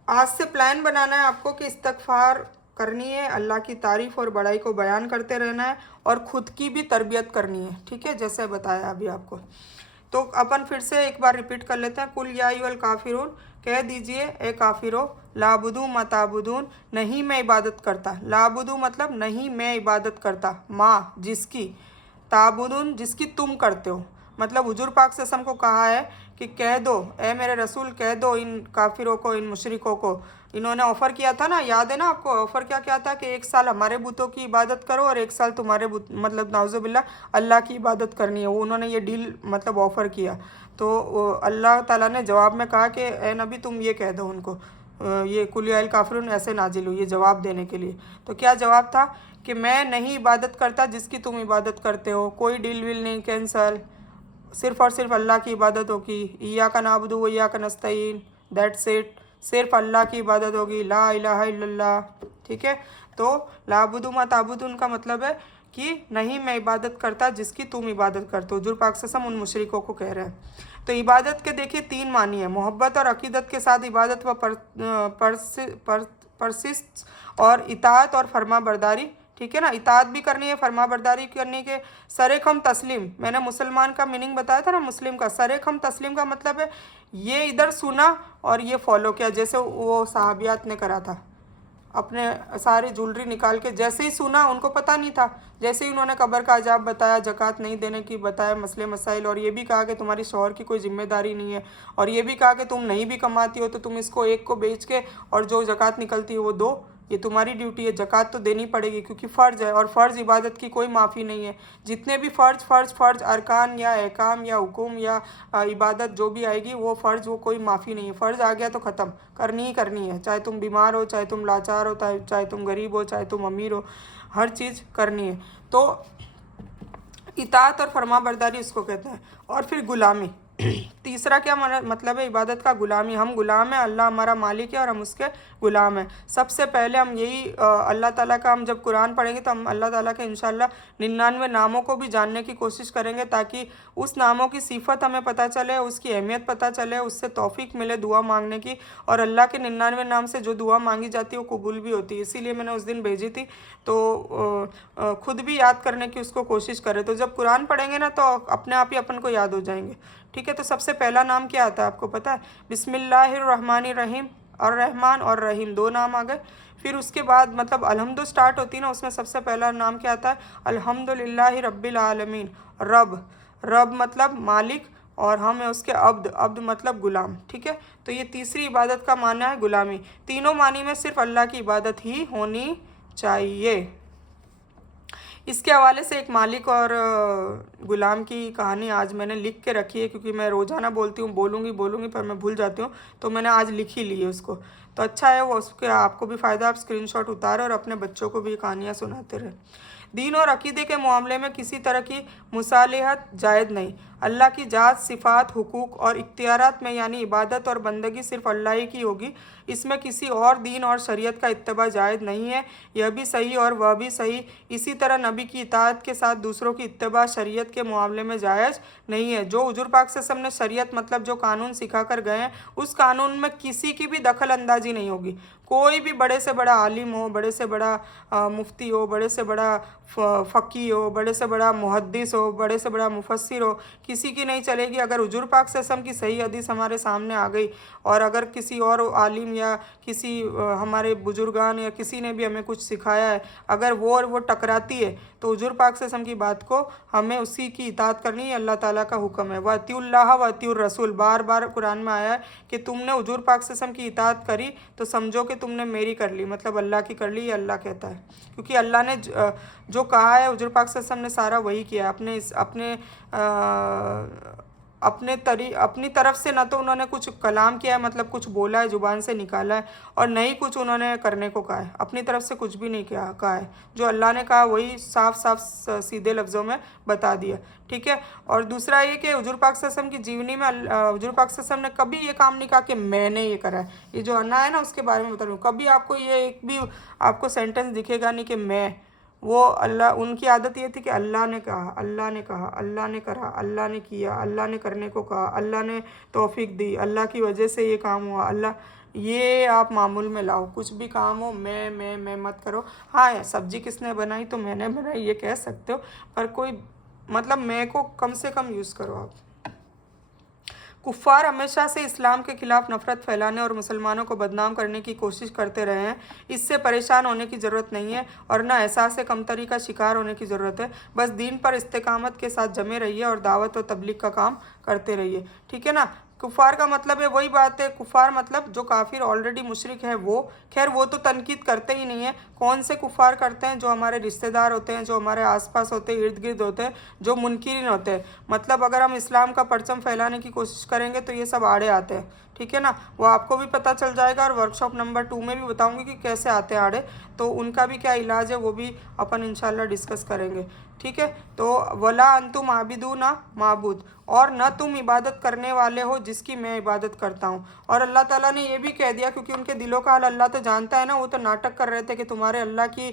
आज से प्लान बनाना है आपको कि इस्तगफार करनी है, अल्लाह की तारीफ़ और बड़ाई को बयान करते रहना है और ख़ुद की भी तरबियत करनी है। ठीक है, जैसे बताया अभी आपको। तो अपन फिर से एक बार रिपीट कर लेते हैं। कुल या अय्युहल काफिरून, कह दीजिए ए काफिरो, लाबुदू मताबुदून, नहीं मैं इबादत करता। लाबुदू मतलब नहीं मैं इबादत करता, माँ जिसकी, ताबुदून जिसकी तुम करते हो। मतलब हुजूर पाक सल्लल्लाहु अलैहि वसल्लम को कहा है कि कह दो ए मेरे रसूल, कह दो इन काफिरों को, इन मुशरिकों को। इन्होंने ऑफ़र किया था ना, याद है ना आपको? ऑफ़र क्या क्या था कि एक साल हमारे बुतों की इबादत करो और एक साल तुम्हारे बुत, मतलब नाउज़ुबिल्लाह अल्लाह की इबादत करनी है। वो उन्होंने ये डील मतलब ऑफ़र किया। तो अल्लाह ताला ने जवाब में कहा कि ए नबी तुम ये कह दो उनको, ये कुल या अय्युहल काफिरून ऐसे नाजिल हुई, ये जवाब देने के लिए। तो क्या जवाब था कि मैं नहीं इबादत करता जिसकी तुम इबादत करते हो, कोई डील विल नहीं कैंसल, सिर्फ़ और सिर्फ अल्लाह की इबादत होगी। इय्याका नअबुदु व इय्याका नस्तईन, दैट्स इट, सिर्फ अल्लाह की इबादत होगी, ला इलाहा इल्लल्लाह। ठीक है, तो लाबुदु मा ताबुदुन का मतलब है कि नहीं मैं इबादत करता जिसकी तुम इबादत करते हो। हुजूर पाक सल्लल्लाहु अलैहि वसल्लम उन मुशरिकों को कह रहे हैं। तो इबादत के देखिए 3 मानी है, मोहब्बत और अकीदत के साथ इबादत व परसिस्ट और इताअत और फरमा बरदारी। ठीक है ना, इताअत भी करनी है, फरमा बरदारी करनी के सरेखम तस्लीम। मैंने मुसलमान का मीनिंग बताया था ना, मुस्लिम का। सरेखम तस्लीम का मतलब है ये इधर सुना और ये फॉलो किया, जैसे वो सहाबियात ने करा था। अपने सारी ज्वेलरी निकाल के जैसे ही सुना, उनको पता नहीं था, जैसे ही उन्होंने कब्र का अजाब बताया, ज़कात नहीं देने की बताया, मसले मसाइल, और ये भी कहा कि तुम्हारी शौहर की कोई जिम्मेदारी नहीं है, और ये भी कहा कि तुम नहीं भी कमाती हो तो तुम इसको एक को बेच के और जो ज़कात निकलती है वो दो, ये तुम्हारी ड्यूटी है। ज़कात तो देनी पड़ेगी क्योंकि फ़र्ज़ है, और फ़र्ज़ इबादत की कोई माफ़ी नहीं है। जितने भी फ़र्ज़ अरकान या अहकाम या हुकुम या इबादत जो भी आएगी वो फ़र्ज़, वो कोई माफ़ी नहीं है। फ़र्ज़ आ गया तो ख़त्म, करनी ही करनी है, चाहे तुम बीमार हो, चाहे तुम लाचार हो, चाहे तुम गरीब हो, चाहे तुम अमीर हो, हर चीज़ करनी है। तो इताअत और फरमाबरदारी इसको कहते हैं। और फिर गुलामी, तीसरा क्या मतलब है इबादत का? गुलामी। हम गुलाम हैं, अल्लाह हमारा मालिक है और हम उसके गुलाम हैं। सबसे पहले हम यही अल्लाह ताला का, हम जब कुरान पढ़ेंगे तो हम अल्लाह ताला के इंशाल्लाह 99 नामों को भी जानने की कोशिश करेंगे, ताकि उस नामों की सिफत हमें पता चले, उसकी अहमियत पता चले, उससे तौफीक मिले दुआ मांगने की। और अल्लाह के 99 नाम से जो दुआ मांगी जाती है वो कबूल भी होती है। इसीलिए मैंने उस दिन भेजी थी, तो खुद भी याद करने की उसको कोशिश करें। तो जब कुरान पढ़ेंगे ना तो अपने आप ही अपन को याद हो जाएंगे। ठीक है, तो सबसे पहला नाम क्या आता है आपको पता है? बिस्मिल्लाहिर्रहमानिर्रहीम, और रहमान और रहीम 2 नाम आ गए। फिर उसके बाद मतलब अलहम्दु स्टार्ट होती है ना, उसमें सबसे पहला नाम क्या आता है? अल्हम्दुलिल्लाहि रब्बिल आलमीन। रब मतलब मालिक, और हम है उसके अब्द मतलब गुलाम। ठीक है, तो ये तीसरी इबादत का माना है गुलामी। तीनों मानी में सिर्फ अल्लाह की इबादत ही होनी चाहिए। इसके हवाले से एक मालिक और गुलाम की कहानी आज मैंने लिख के रखी है, क्योंकि मैं रोज़ाना बोलती हूँ, बोलूँगी पर मैं भूल जाती हूँ, तो मैंने आज लिख ही ली है उसको। तो अच्छा है वो, उसके आपको भी फ़ायदा, आप स्क्रीनशॉट उतारें और अपने बच्चों को भी कहानियाँ सुनाते रहें। दीन और अकीदे के मामले में किसी तरह की मुसालिहत जायज़ नहीं। अल्लाह की ज़ात, सिफ़ात, हुकूक और इख्तियारात में यानी इबादत और बंदगी सिर्फ़ अल्लाह ही की होगी। इसमें किसी और दीन और शरीयत का इत्तबा जायज़ नहीं है। यह भी सही और वह भी सही। इसी तरह नबी की इताअत के साथ दूसरों की इत्तबा शरीयत के मामले में जायज़ नहीं है। जो हुजूर पाक सल्लल्लाहु अलैहि वसल्लम ने शरीयत मतलब जो कानून सिखा कर गए हैं, उस कानून में किसी की भी दखल अंदाजी नहीं होगी। कोई भी बड़े से बड़ा आलिम हो, बड़े से बड़ा मुफ्ती हो, बड़े से बड़ा फ़क़ी हो, बड़े से बड़ा मुहद्दिस हो, बड़े से बड़ा मुफस्सिर हो, किसी की नहीं चलेगी। अगर हुजूर पाक सल्लल्लाहु अलैहि वसल्लम की सही हदीस हमारे सामने आ गई, और अगर किसी और आलिम या किसी हमारे बुजुर्गान या किसी ने भी हमें कुछ सिखाया है, अगर वो टकराती है, तो हुजूर पाक सल्लल्लाहु अलैहि वसल्लम की बात को हमें उसी की इताअत करनी है। अल्लाह ताला का हुक्म है, वअतिउल्लाह वअतिउर रसूल, बार बार कुरान में आया है कि तुमने हुजूर पाक सल्लल्लाहु अलैहि वसल्लम की इताअत करी तो समझो कि तुमने मेरी कर ली, मतलब अल्लाह की कर ली, ये अल्लाह कहता है। क्योंकि अल्लाह ने जो कहा है हुजूर पाक सल्लल्लाहु अलैहि वसल्लम ने सारा वही किया है। अपनी तरफ से ना तो उन्होंने कुछ कलाम किया है, मतलब कुछ बोला है, ज़ुबान से निकाला है, और नहीं कुछ उन्होंने करने को कहा है। अपनी तरफ से कुछ भी नहीं कहा है। जो अल्लाह ने कहा वही साफ साफ सीधे लफ्ज़ों में बता दिया। ठीक है, और दूसरा ये कि हुजूर पाक सल्लल्लाहु अलैहि वसल्लम की जीवनी में हुजूर पाक सल्लल्लाहु अलैहि वसल्लम ने कभी ये काम नहीं कहा कि मैंने ये करा है। ये जो अन्ना है ना, उसके बारे में बता रही हूँ, कभी आपको ये एक भी आपको सेंटेंस दिखेगा नहीं कि मैं। वो अल्लाह, उनकी आदत ये थी कि अल्लाह ने कहा, अल्लाह ने कहा, अल्लाह ने करा, अल्लाह ने किया, अल्लाह ने करने को कहा, अल्लाह ने तौफीक दी, अल्लाह की वजह से ये काम हुआ, अल्लाह। ये आप मामूल में लाओ, कुछ भी काम हो मैं मत करो। हाँ, सब्जी किसने बनाई तो मैंने बनाई ये कह सकते हो, पर कोई मतलब मैं को कम से कम यूज़ करो आप। कुफ़ार हमेशा से इस्लाम के खिलाफ नफरत फैलाने और मुसलमानों को बदनाम करने की कोशिश करते रहे हैं। इससे परेशान होने की ज़रूरत नहीं है और ना एहसास कमतरी का शिकार होने की ज़रूरत है। बस दीन पर इस्तेकामत के साथ जमे रहिए और दावत और तबलीग का काम करते रहिए, ठीक है ना। कुफ़ार का मतलब है वही बात है, कुफ़ार मतलब जो काफिर ऑलरेडी मुशरिक है वो। खैर वो तो तनकीद करते ही नहीं है। कौन से कुफ़ार करते हैं? जो हमारे रिश्तेदार होते हैं, जो हमारे आसपास होते हैं, इर्द गिर्द होते हैं, जो मुनकिरीन होते हैं। मतलब अगर हम इस्लाम का परचम फैलाने की कोशिश करेंगे तो ये सब आड़े आते हैं, ठीक है ना। वो आपको भी पता चल जाएगा और वर्कशॉप नंबर 2 में भी बताऊंगी कि कैसे आते हैं आड़े, तो उनका भी क्या इलाज है वो भी अपन इंशाल्लाह डिस्कस करेंगे, ठीक है। तो वला अंतुम आबिदूना माबूद, और न तुम इबादत करने वाले हो जिसकी मैं इबादत करता हूँ। और अल्लाह ताला ने ये भी कह दिया, क्योंकि उनके दिलों का हाल अल्लाह तो जानता है ना। वो तो नाटक कर रहे थे कि तुम्हारे अल्लाह की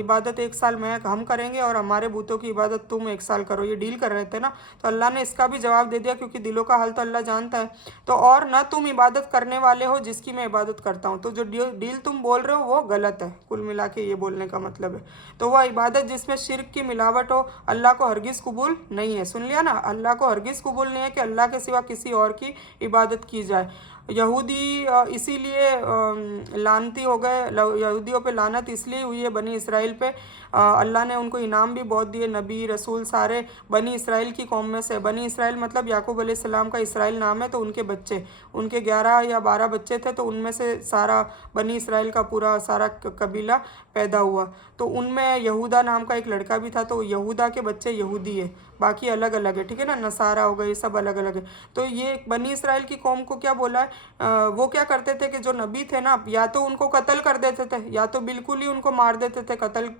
इबादत 1 साल हम करेंगे और हमारे बूतों की इबादत तुम 1 साल करो, ये डील कर रहे थे ना। तो अल्लाह ने इसका भी जवाब दे दिया, क्योंकि दिलों का हाल तो अल्लाह जानता है। तो और न तुम इबादत करने वाले हो जिसकी मैं इबादत करता हूँ। तो जो डील तुम बोल रहे हो वो गलत है, कुल मिला के ये बोलने का मतलब है। तो वह इबादत जिसमें शिर्क की मिलावट हो अल्लाह को हरगिज़ कबूल नहीं है। सुन लिया ना, अल्लाह को हरगिज़ कबूल नहीं है कि अल्लाह के सिवा किसी और की इबादत की जाए। यहूदी इसीलिए लानती हो गए, यहूदियों पे लानत इसलिए हुई है बनी इसराइल पे। अल्लाह ने उनको इनाम भी बहुत दिए, नबी रसूल सारे बनी इसराइल की कौम में से। बनी इसराइल मतलब याकूब अलैहिस्सलाम का इसराइल नाम है, तो उनके बच्चे, उनके 11 या 12 बच्चे थे, तो उनमें से सारा बनी इसराइल का पूरा सारा कबीला पैदा हुआ। तो उनमें यहूदा नाम का एक लड़का भी था, तो यहूदा के बच्चे यहूदी है, बाकी अलग अलग है, ठीक है ना। नसारा हो गए, ये सब अलग अलग है। तो ये बनी इसराइल की कौम को क्या बोला है, वो क्या करते थे कि जो नबी थे ना, या तो उनको कत्ल कर देते थे या तो बिल्कुल ही उनको मार देते थे, कत्ल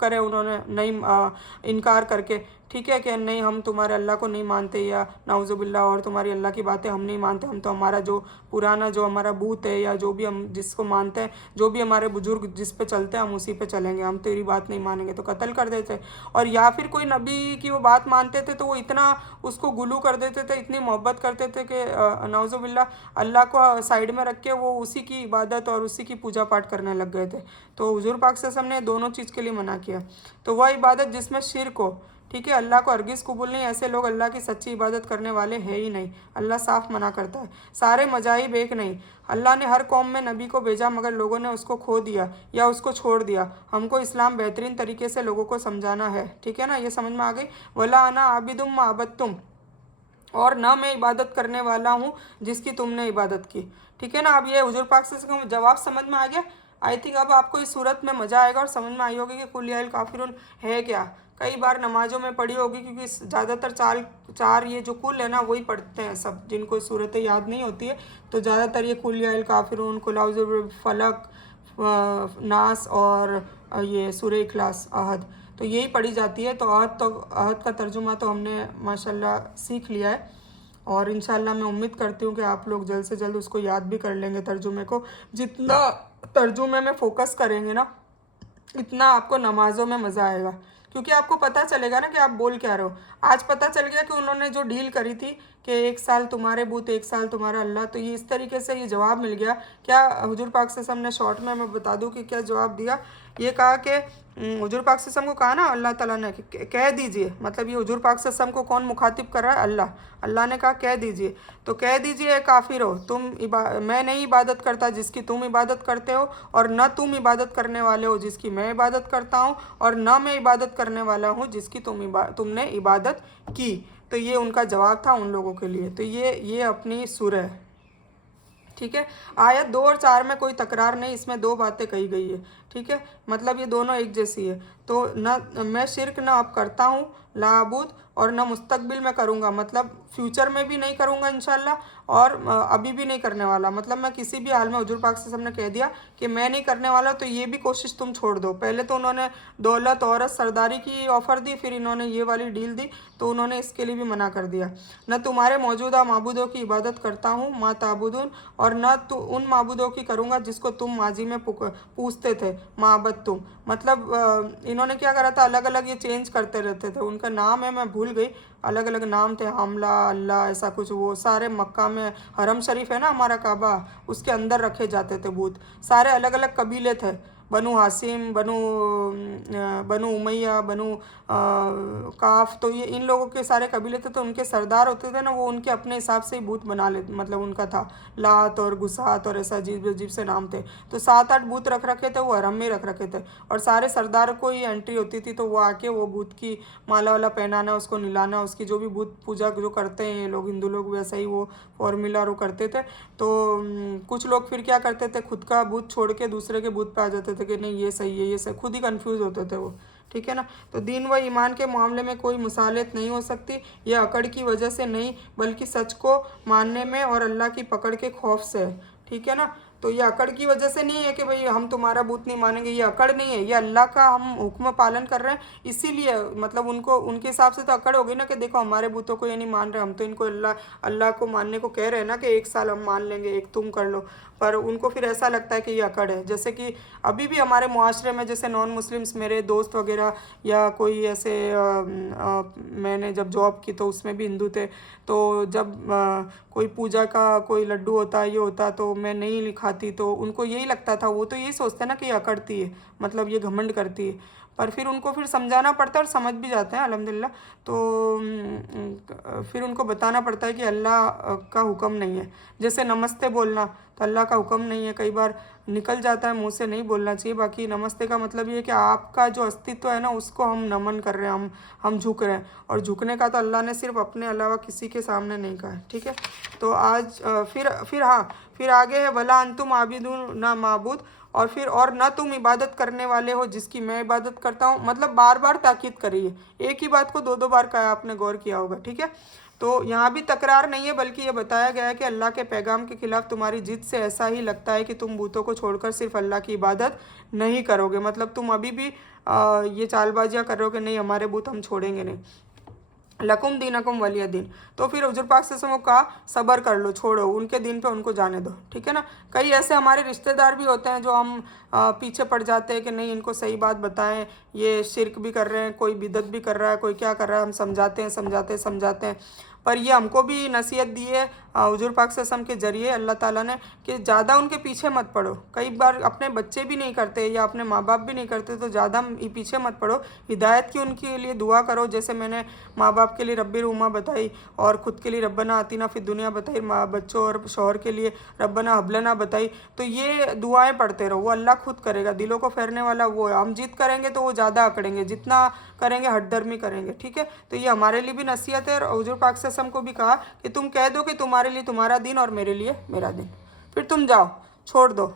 करे उन्होंने नहीं इनकार करके, ठीक है कि नहीं हम तुम्हारे अल्लाह को नहीं मानते, या नाउजुबिल्ला और तुम्हारी अल्लाह की बातें हम नहीं मानते, हम तो हमारा जो पुराना जो हमारा बूत है या जो भी हम जिसको मानते हैं, जो भी हमारे बुजुर्ग जिस पे चलते हैं हम उसी पे चलेंगे, हम तेरी बात नहीं मानेंगे, तो कत्ल कर देते। और या फिर कोई नबी की वो बात मानते थे तो वो इतना उसको गुलू कर देते थे, इतनी मोहब्बत करते थे कि नाउजुबिल्ला अल्लाह को साइड में रख के वो उसी की इबादत और उसी की पूजा पाठ करने लग गए थे। तो हुजूर पाक सल्लल्लाहु अलैहि वसल्लम ने दोनों चीज़ के लिए मना किया। तो वह इबादत जिसमें शिर्क हो, ठीक है, अल्लाह को हरगिज़ कबूल नहीं, ऐसे लोग अल्लाह की सच्ची इबादत करने वाले हैं ही नहीं। अल्लाह साफ मना करता है। सारे मजाहिब एक नहीं, अल्लाह ने हर कौम में नबी को भेजा मगर लोगों ने उसको खो दिया या उसको छोड़ दिया। हमको इस्लाम बेहतरीन तरीके से लोगों को समझाना है, ठीक है ना। ये समझ में आ गई। वला अना आबिदुम मा अबदतुम, और ना मैं इबादत करने वाला हूँ जिसकी तुमने इबादत की, ठीक है ना। अब ये हुजूर पाक से जवाब समझ में आ गया। आई थिंक अब आपको इस सूरत में मज़ा आएगा और समझ में आई होगी कि कुल या काफिरुन है क्या। कई बार नमाजों में पढ़ी होगी, क्योंकि ज़्यादातर चार ये जो कुल है ना वही पढ़ते हैं सब, जिनको सूरतें याद नहीं होती है। तो ज़्यादातर ये कुल या काफिरुन, कुल औज़ु फलक, नास और ये सूरह इखलास, अहद, तो यही पढ़ी जाती है। तो अहद का तर्जुमा तो हमने माशाल्लाह सीख लिया है और इंशाल्लाह मैं उम्मीद करती हूँ कि आप लोग जल्द से जल्द उसको याद भी कर लेंगे तर्जुमे को। जितना तर्जुमे में फोकस करेंगे ना इतना आपको नमाजों में मज़ा आएगा, क्योंकि आपको पता चलेगा ना कि आप बोल क्या रहे हो। आज पता चल गया कि उन्होंने जो डील करी थी कि 1 साल तुम्हारे बूत 1 साल तुम्हारा अल्लाह, तो ये इस तरीके से ये जवाब मिल गया। क्या हुजूर पाक से हमने शॉर्ट में मैं बता दूं कि क्या जवाब दिया। ये कहा कि हुजूर पाक से को कहा ना अल्लाह ताला ने कह दीजिए, मतलब ये हुजूर पाक से को कौन मुखातिब कर रहा है, अल्लाह। अल्लाह ने कहा कह दीजिए, तो कह दीजिए काफिर हो तुम, मैं नहीं इबादत करता जिसकी तुम इबादत करते हो, और न तुम इबादत करने वाले हो जिसकी मैं इबादत करता हूँ, और न मैं इबादत करने वाला हूँ जिसकी तुमने इबादत की। तो ये उनका जवाब था उन लोगों के लिए। तो ये अपनी सूरह है, ठीक है। आयत 2 और 4 में कोई तकरार नहीं, इसमें 2 बातें कही गई है, ठीक है। मतलब ये दोनों एक जैसी है। तो न मैं शिरक न अब करता हूँ लाबुद, और ना मुस्तकबिल में करूँगा, मतलब फ्यूचर में भी नहीं करूँगा इंशाल्लाह, और अभी भी नहीं करने वाला। मतलब मैं किसी भी हाल में, हुजूर पाक सल्लल्लाहु अलैहि वसल्लम ने कह दिया कि मैं नहीं करने वाला, तो ये भी कोशिश तुम छोड़ दो। पहले तो उन्होंने दौलत, औरत, सरदारी की ऑफ़र दी, फिर इन्होंने ये वाली डील दी, तो उन्होंने इसके लिए भी मना कर दिया। न तुम्हारे मौजूदा माबूदों की इबादत करता हूँ मा ताबुदून, और न तो उन माबूदों की करूँगा जिसको तुम माजी में पूछते थे माबद तुम। मतलब इन्होंने क्या करा था, अलग अलग ये चेंज करते रहते थे। उनका नाम है, मैं भूल गई, अलग अलग नाम थे, हमला, अल्लाह, ऐसा कुछ। वो सारे मक्का में हरम शरीफ है ना हमारा काबा, उसके अंदर रखे जाते थे बूत। सारे अलग अलग कबीले थे, बनु हासिम, बनु उमैया, बनु काफ, तो ये इन लोगों के सारे कबीले थे। तो उनके सरदार होते थे ना, वो उनके अपने हिसाब से ही बूत बना लेते, मतलब उनका था लात और गुसात और ऐसा अजीब अजीब से नाम थे। तो 7-8 बूत रख रखे थे, वो हरम में रख रखे थे, और सारे सरदार को ही एंट्री होती थी। तो वो आके वो बूत की माला वाला पहनाना, उसको निलाना, उसकी जो भी बूत पूजा जो करते हैं ये लोग हिंदू लोग, वैसा ही वो फॉर्मूला वो करते थे। तो कुछ लोग फिर क्या करते थे, खुद का बूत छोड़ के दूसरे के बूत पे आ जाते थे कि नहीं ये सही है, ये सही, खुद ही कंफ्यूज होते थे वो। ठीक है ना। तो दीन व ईमान के मामले में कोई मुसालत नहीं हो सकती, यह अकड़ की वजह से नहीं, बल्कि सच को मानने में और अल्लाह की पकड़ के खौफ से है। ठीक है ना। तो ये अकड़ की वजह से नहीं है कि भाई हम तुम्हारा बूत नहीं मानेंगे, ये अकड़ नहीं है, ये अल्लाह का हम हुक्म पालन कर रहे हैं, इसीलिए मतलब उनको उनके हिसाब से तो अकड़ होगी ना कि देखो हमारे बूतों को ये नहीं मान रहे, हम तो इनको अल्लाह को मानने को कह रहे हैं ना कि 1 साल हम मान लेंगे, एक तुम कर लो। पर उनको फिर ऐसा लगता है कि ये अकड़ है। जैसे कि अभी भी हमारे मुआशरे में जैसे नॉन मुस्लिम्स, मेरे दोस्त वगैरह, या कोई ऐसे मैंने जब जॉब की तो उसमें भी हिंदू थे। तो जब कोई पूजा का कोई लड्डू होता है, ये होता, तो मैं नहीं लिखाती, तो उनको यही लगता था, वो तो यही सोचते हैं ना कि ये अकड़ती है, मतलब ये घमंड करती है। पर फिर उनको फिर समझाना पड़ता है, और समझ भी जाते हैं अल्हम्दुलिल्लाह। तो फिर उनको बताना पड़ता है कि अल्लाह का हुक्म नहीं है। जैसे नमस्ते बोलना, तो अल्लाह का हुक्म नहीं है, कई बार निकल जाता है मुंह से, नहीं बोलना चाहिए। बाकी नमस्ते का मतलब ये है कि आपका जो अस्तित्व है ना, उसको हम नमन कर रहे हैं, हम झुक रहे हैं। और झुकने का तो अल्लाह ने सिर्फ अपने अलावा किसी के सामने नहीं कहा है। ठीक है। तो आज फिर आगे है, वला अंतुम आबिदून ना माबूद, और फिर और ना तुम इबादत करने वाले हो जिसकी मैं इबादत करता हूँ। मतलब बार बार ताकीद करिए, एक ही बात को 2-2 बार कहा, आपने गौर किया होगा। ठीक है। तो यहाँ भी तकरार नहीं है, बल्कि ये बताया गया है कि अल्लाह के पैगाम के खिलाफ तुम्हारी जिद से ऐसा ही लगता है कि तुम बूतों को छोड़कर सिर्फ अल्लाह की इबादत नहीं करोगे। मतलब तुम अभी भी ये चालबाजियाँ कर रहे हो कि नहीं हमारे बूत हम छोड़ेंगे नहीं। लकुम दीनकुम वलिय दिन। तो फिर हुजूर पाक से कहा सब्र कर लो, छोड़ो, उनके दिन पे उनको जाने दो। ठीक है ना। कई ऐसे हमारे रिश्तेदार भी होते हैं जो हम पीछे पड़ जाते हैं कि नहीं इनको सही बात बताएं, ये शिरक भी कर रहे हैं, कोई बिदत भी कर रहा है, कोई क्या कर रहा है, हम समझाते हैं। पर ये हमको भी नसीहत दी है हुजूर पाक सल्लल्लाहु अलैहि वसल्लम के ज़रिए अल्लाह ताला ने, कि ज़्यादा उनके पीछे मत पड़ो। कई बार अपने बच्चे भी नहीं करते या अपने माँ बाप भी नहीं करते, तो ज़्यादा पीछे मत पड़ो, हिदायत की उनके लिए दुआ करो। जैसे मैंने माँ बाप के लिए रब्बी रुमा बताई, और ख़ुद के लिए रब्बना आतिना फिर दुनिया बताई, माँ बच्चों और शौहर के लिए रब्बना हबलना बताई। तो ये दुआएँ पढ़ते रहो, वो अल्लाह खुद करेगा, दिलों को फेरने वाला वो है। हम जिद करेंगे तो वो ज़्यादा अकड़ेंगे, जितना करेंगे हटदर्मी करेंगे। ठीक है। तो ये हमारे लिए भी नसीहत है, और हुजूर पाक सल्लल्लाहु अलैहि वसल्लम को भी कहा कि तुम कह दो कि तुम्हारे लिए तुम्हारा दिन और मेरे लिए मेरा दिन, फिर तुम जाओ, छोड़ दो,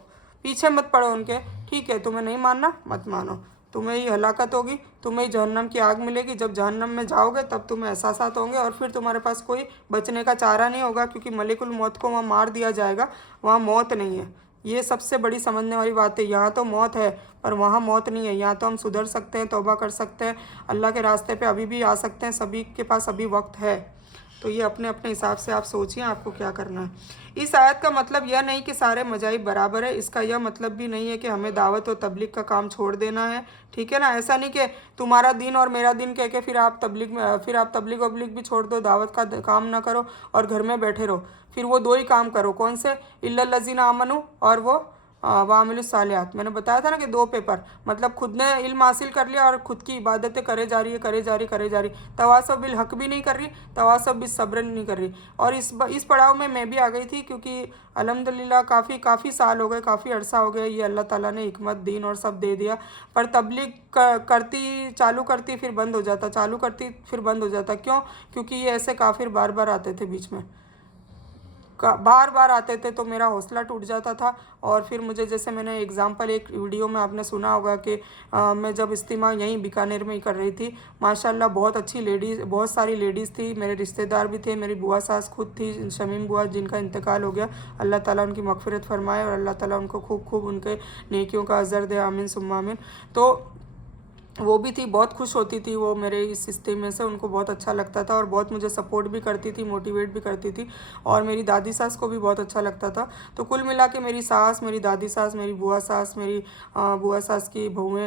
पीछे मत पड़ो उनके। ठीक है, तुम्हें नहीं मानना मत मानो, तुम्हें ही हलाकत होगी, तुम्हें ही जहन्नम की आग मिलेगी। जब जहन्नम में जाओगे तब तुम्हें एहसासात होंगे, और फिर तुम्हारे पास कोई बचने का चारा नहीं होगा, क्योंकि मलिकुल मौत को वहाँ मार दिया जाएगा, वहाँ मौत नहीं है। ये सबसे बड़ी समझने वाली बात है। यहाँ तो मौत है पर वहाँ मौत नहीं है। यहाँ तो हम सुधर सकते हैं, तौबा कर सकते हैं, अल्लाह के रास्ते पे अभी भी आ सकते हैं, सभी के पास अभी वक्त है। तो ये अपने अपने हिसाब से आप सोचिए आपको क्या करना है। इस आयत का मतलब यह नहीं कि सारे मजाहिब बराबर है, इसका यह मतलब भी नहीं है कि हमें दावत और तबलीग का काम छोड़ देना है। ठीक है ना। ऐसा नहीं कि तुम्हारा दिन और मेरा दिन कह के फिर आप तबलीग वबलीग भी छोड़ दो, दावत का काम ना करो और घर में बैठे रहो। फिर वो 2 ही काम करो, कौन से, इल्लल लज़ीना आमनू और वो वामिलुस सालिहात। मैंने बताया था ना कि 2 पेपर, मतलब खुद ने इल्म हासिल कर लिया और खुद की इबादतें करे जा रही है। तवासब बिल हक भी नहीं कर रही, तवासब बिल सब्र नहीं कर रही। और इस पड़ाव में मैं भी आ गई थी, क्योंकि अल्हम्दुलिल्लाह काफ़ी साल हो गए, काफ़ी अरसा हो गया, ये अल्लाह ताला ने हिकमत दीन और सब दे दिया। पर तबलीग चालू करती फिर बंद हो जाता, चालू करती फिर बंद हो जाता। क्यों? क्योंकि ये ऐसे काफिर बार बार आते थे बीच में, बार बार आते थे तो मेरा हौसला टूट जाता था। और फिर मुझे, जैसे मैंने एग्जांपल एक वीडियो में आपने सुना होगा कि मैं जब इस्तीमा यहीं बीकानेर में ही कर रही थी, माशाल्लाह बहुत अच्छी लेडीज़, बहुत सारी लेडीज़ थी, मेरे रिश्तेदार भी थे, मेरी बुआ सास खुद थी, शमीम बुआ, जिनका इंतकाल हो गया, अल्लाह ताला उनकी मगफिरत फरमाए और अल्लाह ताला उनको खूब खूब उनके नेकियों का अज़र दे, आमीन सुम्मा आमीन। तो वो भी थी, बहुत खुश होती थी वो मेरे इस सिस्टम में से, उनको बहुत अच्छा लगता था और बहुत मुझे सपोर्ट भी करती थी, मोटिवेट भी करती थी। और मेरी दादी सास को भी बहुत अच्छा लगता था। तो कुल मिला के मेरी सास, मेरी दादी सास, मेरी बुआ सास, मेरी बुआ सास की बहुएँ,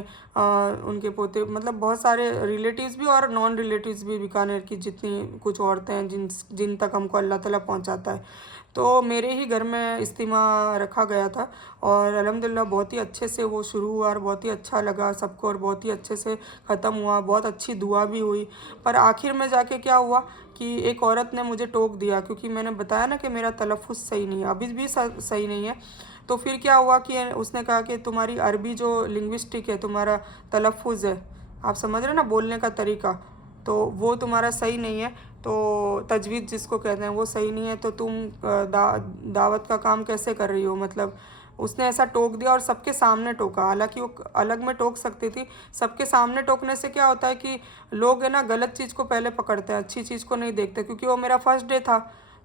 उनके पोते, मतलब बहुत सारे रिलेटिव्स भी और नॉन रिलेटिव्स भी, बीकानेर की जितनी कुछ औरतें हैं जिन जिन तक हमको अल्लाह ताला पहुँचाता है, तो मेरे ही घर में इज्तिमा रखा गया था। और अल्हम्दुलिल्लाह बहुत ही अच्छे से वो शुरू हुआ और बहुत ही अच्छा लगा सबको और बहुत ही अच्छे से ख़त्म हुआ, बहुत अच्छी दुआ भी हुई। पर आखिर में जाके क्या हुआ कि एक औरत ने मुझे टोक दिया, क्योंकि मैंने बताया ना कि मेरा तलफ़ुज़ सही नहीं है, अभी भी सही नहीं है। तो फिर क्या हुआ कि उसने कहा कि तुम्हारी अरबी जो लिंग्विस्टिक है, तुम्हारा तलफ़ुज़ है, आप समझ रहे हैं ना, बोलने का तरीका, तो वो तुम्हारा सही नहीं है, तो तजवीज़ जिसको कहते हैं वो सही नहीं है, तो तुम दावत का काम कैसे कर रही हो, मतलब उसने ऐसा टोक दिया और सबके सामने टोका। हालांकि वो अलग में टोक सकती थी, सबके सामने टोकने से क्या होता है कि लोग है ना गलत चीज़ को पहले पकड़ते हैं, अच्छी चीज़ को नहीं देखते। क्योंकि वो मेरा फर्स्ट डे था,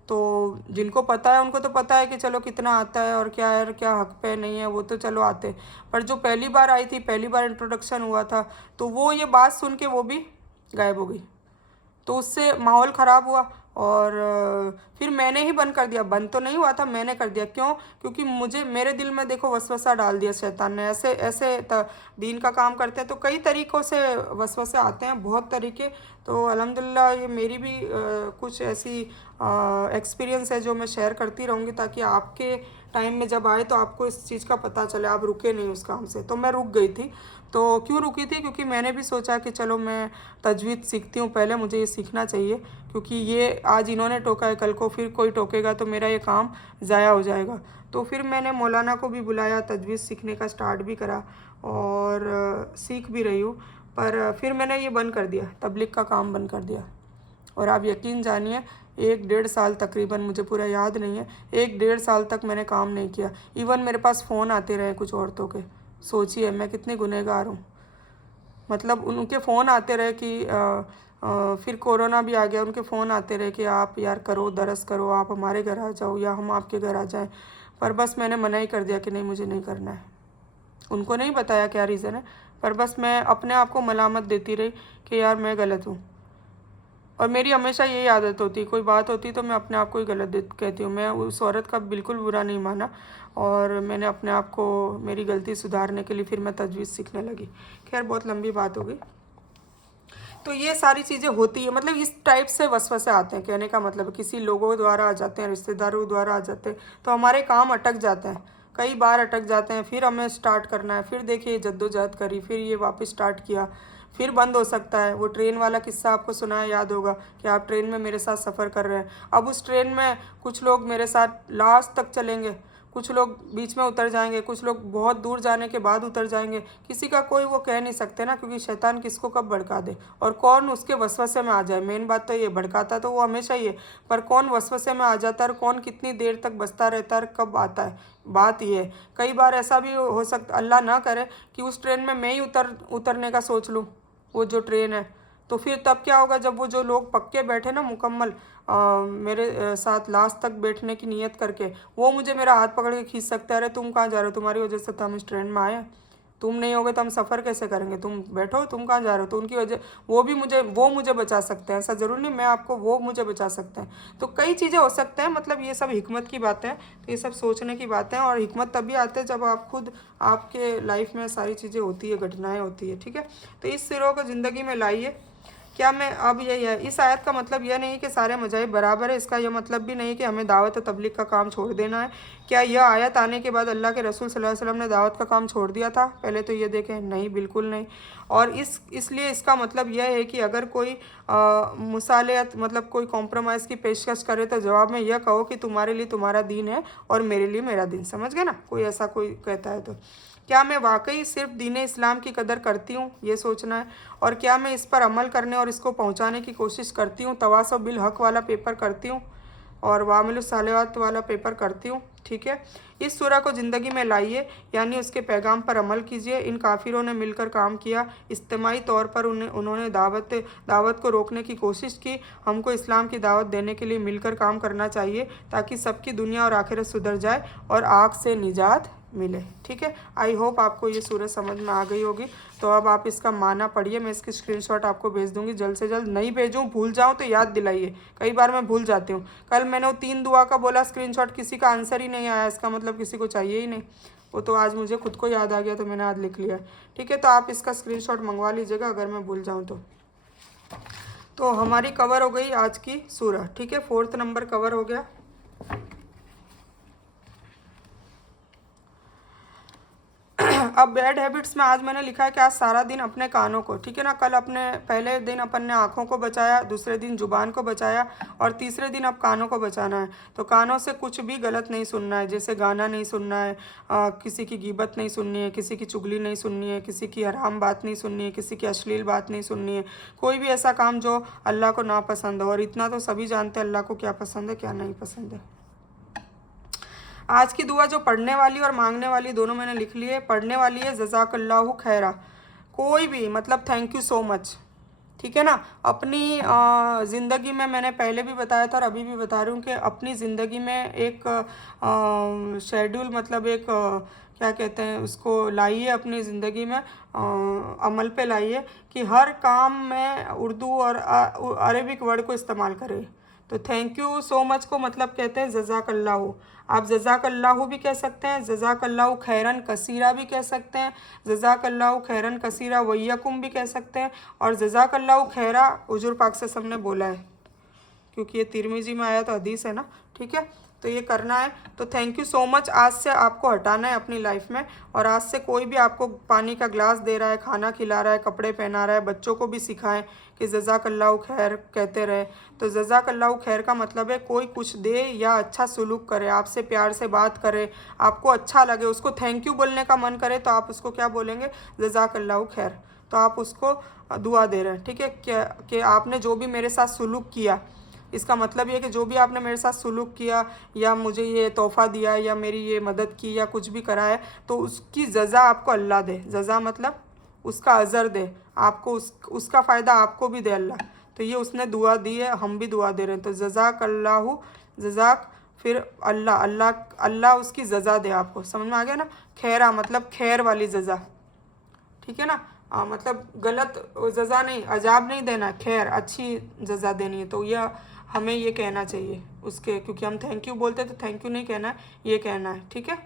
तो जिनको पता है उनको तो पता है कि चलो कितना आता है और क्या है, क्या हक पे नहीं है, वो तो चलो आते। पर जो पहली बार आई थी, पहली बार इंट्रोडक्शन हुआ था, तो वो ये बात सुन के वो भी गायब हो गई। तो उससे माहौल ख़राब हुआ और फिर मैंने ही बंद कर दिया। बंद तो नहीं हुआ था, मैंने कर दिया। क्यों? क्योंकि मुझे, मेरे दिल में देखो वसवसा डाल दिया शैतान ने। ऐसे ऐसे दीन का काम करते हैं तो कई तरीक़ों से वसवसे आते हैं, बहुत तरीके। तो अल्हम्दुलिल्लाह ये मेरी भी कुछ ऐसी एक्सपीरियंस है जो मैं शेयर करती रहूँगी, ताकि आपके टाइम में जब आए तो आपको इस चीज़ का पता चले, आप रुके नहीं उस काम से। तो मैं रुक गई थी। तो क्यों रुकी थी? क्योंकि मैंने भी सोचा कि चलो मैं तजवीज़ सीखती हूँ, पहले मुझे ये सीखना चाहिए, क्योंकि ये आज इन्होंने टोका है, कल को फिर कोई टोकेगा तो मेरा ये काम ज़ाया हो जाएगा। तो फिर मैंने मौलाना को भी बुलाया, तजवीज़ सीखने का स्टार्ट भी करा और सीख भी रही हूँ। पर फिर मैंने ये बंद कर दिया, तबलीग का काम बंद कर दिया। और आप यकीन जानिए 1-1.5 साल तकरीबन, मुझे पूरा याद नहीं है, 1-1.5 साल तक मैंने काम नहीं किया। इवन मेरे पास फ़ोन आते रहे कुछ औरतों के, सोचिए मैं कितनी गुनहगार हूँ। मतलब उनके फ़ोन आते रहे कि फिर कोरोना भी आ गया, उनके फ़ोन आते रहे कि आप यार करो, दरस करो, आप हमारे घर आ जाओ या हम आपके घर आ जाएं। पर बस मैंने मना ही कर दिया कि नहीं, मुझे नहीं करना है। उनको नहीं बताया क्या रीज़न है, पर बस मैं अपने आप को मलामत देती रही कि यार मैं गलत हूँ। और मेरी हमेशा यही आदत होती, कोई बात होती तो मैं अपने आप को ही गलत कहती हूँ। मैं उस औरत का बिल्कुल बुरा नहीं माना और मैंने अपने आप को, मेरी गलती सुधारने के लिए फिर मैं तजवीज़ सीखने लगी। खैर बहुत लंबी बात हो गई। तो ये सारी चीज़ें होती है, मतलब इस टाइप से वसवसे आते हैं। कहने का मतलब किसी लोगों द्वारा आ जाते हैं, रिश्तेदारों द्वारा आ जाते हैं, तो हमारे काम अटक जाते हैं, कई बार अटक जाते हैं। फिर हमें स्टार्ट करना है, फिर देखिए जद्दोजहद करी, फिर ये वापस स्टार्ट किया, फिर बंद हो सकता है। वो ट्रेन वाला किस्सा आपको सुना है, याद होगा कि आप ट्रेन में मेरे साथ सफ़र कर रहे हैं। अब उस ट्रेन में कुछ लोग मेरे साथ लास्ट तक चलेंगे, कुछ लोग बीच में उतर जाएंगे, कुछ लोग बहुत दूर जाने के बाद उतर जाएंगे। किसी का कोई वो कह नहीं सकते ना, क्योंकि शैतान किसको कब भड़का दे और कौन उसके वसवसे में आ जाए। मेन बात तो ये, भड़काता तो वो हमेशा ही है, पर कौन वसवसे में आ जाता है और कौन कितनी देर तक बसता रहता है, कब आता है, बात ये है। कई बार ऐसा भी हो सकता, अल्लाह ना करे कि उस ट्रेन में मैं ही उतरने का सोच लूँ, वो जो ट्रेन है। तो फिर तब क्या होगा, जब वो जो लोग पक्के बैठे ना मुकम्मल मेरे साथ लास्ट तक बैठने की नीयत करके, वो मुझे मेरा हाथ पकड़ के खींच सकते हैं, अरे तुम कहाँ जा रहे हो, तुम्हारी वजह से तो हम इस ट्रेन में आए हैं, तुम नहीं होगे तो हम सफ़र कैसे करेंगे, तुम बैठो, तुम कहाँ जा रहे हो। तो उनकी वजह, वो मुझे बचा सकते हैं, ऐसा ज़रूरी नहीं मैं आपको, वो मुझे बचा सकते हैं। तो कई चीज़ें हो सकते हैं, मतलब ये सब हिकमत की बातें हैं, तो ये सब सोचने की बातें हैं। और हिकमत तभी आते हैं जब आप खुद, आपके लाइफ में सारी चीज़ें होती है, घटनाएँ होती है, ठीक है। तो इस सिरों को ज़िंदगी में लाइए। क्या मैं, अब यही है, इस आयत का मतलब यह नहीं कि सारे मज़ाहिब बराबर है, इसका यह मतलब भी नहीं कि हमें दावत और तबलीग का काम छोड़ देना है। क्या यह आयत आने के बाद अल्लाह के रसूल सल्लल्लाहु अलैहि वसल्लम ने दावत का काम छोड़ दिया था? पहले तो ये देखें, नहीं, बिल्कुल नहीं। और इसलिए इसका मतलब यह है कि अगर कोई मुसालहत, मतलब कोई कॉम्प्रोमाइज़ की पेशकश करे तो जवाब में यह कहो कि तुम्हारे लिए तुम्हारा दीन है और मेरे लिए मेरा दीन। समझ गए ना? कोई ऐसा कोई कहता है तो क्या मैं वाकई सिर्फ दीन इस्लाम की कदर करती हूँ, ये सोचना है। और क्या मैं इस पर अमल करने और इसको पहुँचाने की कोशिश करती हूँ, तवासो बिल हक़ वाला पेपर करती हूँ। और वामिलुस सालिहात वाला पेपर करती हूँ, ठीक है। इस सूरह को ज़िंदगी में लाइए, यानी उसके पैगाम पर अमल कीजिए। इन काफिरों ने मिलकर काम किया, इज्तिमाई तौर पर उन्होंने दावत को रोकने की कोशिश की। हमको इस्लाम की दावत देने के लिए मिलकर काम करना चाहिए ताकि सबकी दुनिया और आखिरत सुधर जाए और आग से निजात मिले, ठीक है। आई होप आपको ये सूरत समझ में आ गई होगी। तो अब आप इसका माना पढ़िए, मैं इसकी स्क्रीनशॉट आपको भेज दूंगी जल्द से जल्द। नहीं भेजूँ, भूल जाऊँ तो याद दिलाइए, कई बार मैं भूल जाती हूँ। कल मैंने वो 3 दुआ का बोला स्क्रीनशॉट, किसी का आंसर ही नहीं आया, इसका मतलब किसी को चाहिए ही नहीं। वो तो आज मुझे खुद को याद आ गया तो मैंने आज लिख लिया, ठीक है। तो आप इसका स्क्रीनशॉट मंगवा लीजिएगा अगर मैं भूल जाऊँ तो हमारी कवर हो गई आज की सूरह, ठीक है। 4th नंबर कवर हो गया। अब बैड हैबिट्स में आज मैंने लिखा है कि आज सारा दिन अपने कानों को, ठीक है ना, कल अपने पहले दिन अपन ने आँखों को बचाया, दूसरे दिन जुबान को बचाया और तीसरे दिन अब कानों को बचाना है। तो कानों से कुछ भी गलत नहीं सुनना है, जैसे गाना नहीं सुनना है, किसी की गीबत नहीं सुननी है, किसी की चुगली नहीं सुननी है, किसी की हराम बात नहीं सुननी है, किसी की अश्लील बात नहीं सुननी है, कोई भी ऐसा काम जो अल्लाह को नापसंद हो। और इतना तो सभी जानते हैं अल्लाह को क्या पसंद है क्या नहीं पसंद है। आज की दुआ जो पढ़ने वाली और मांगने वाली दोनों मैंने लिख ली है। पढ़ने वाली है जज़ाकल्लाहु खैरा, कोई भी मतलब थैंक यू सो मच, ठीक है ना। अपनी ज़िंदगी में मैंने पहले भी बताया था और अभी भी बता रही हूँ कि अपनी ज़िंदगी में एक शेड्यूल मतलब एक क्या कहते हैं उसको लाइए अपनी ज़िंदगी में, अमल पे लाइए कि हर काम में उर्दू और अरबिक वर्ड को इस्तेमाल करें। तो थैंक यू सो मच को मतलब कहते हैं जज़ाकल्लाहु। आप जज़ाकल्लाहु भी कह सकते हैं, जज़ाकल्लाहु खैरन कसीरा भी कह सकते हैं, जज़ाकल्लाहु खैरन कसीरा वय्यकुम भी कह सकते हैं। और जज़ाकल्लाहु खैरा हुजूर पाक से सबने बोला है, क्योंकि ये तिरमिजी में आया तो हदीस है ना, ठीक है। तो ये करना है। तो थैंक यू सो मच आज से आपको हटाना है अपनी लाइफ में। और आज से कोई भी आपको पानी का ग्लास दे रहा है, खाना खिला रहा है, कपड़े पहना रहा है, बच्चों को भी सिखाएं कि जज़ाकल्लाहु खैर कहते रहे। तो जज़ाकल्लाहु खैर का मतलब है कोई कुछ दे या अच्छा सुलूक करे, आपसे प्यार से बात करे, आपको अच्छा लगे, उसको थैंक यू बोलने का मन करे तो आप उसको क्या बोलेंगे, जज़ाकल्लाहु खैर। तो आप उसको दुआ दे रहे हैं, ठीक है, कि आपने जो भी मेरे साथ सुलूक किया, इसका मतलब ये कि जो भी आपने मेरे साथ सुलूक किया या मुझे ये तोहफ़ा दिया या मेरी ये मदद की या कुछ भी करा है तो उसकी जज़ा आपको अल्लाह दे। जज़ा मतलब उसका अज़र दे आपको, उसका फ़ायदा आपको भी दे अल्लाह। तो ये उसने दुआ दी है, हम भी दुआ दे रहे हैं। तो जज़ाकल्लाहु, जज़ाक फिर अल्लाह, अल्लाह अल्लाह उसकी जज़ा दे आपको। समझ में आ गया ना। खैरा मतलब खैर वाली जज़ा, ठीक है ना। मतलब गलत जज़ा नहीं, अजाब नहीं देना, खैर अच्छी जज़ा देनी है। तो यह हमें ये कहना चाहिए उसके, क्योंकि हम थैंक यू बोलते हैं तो थैंक यू नहीं कहना है, ये कहना है, ठीक है।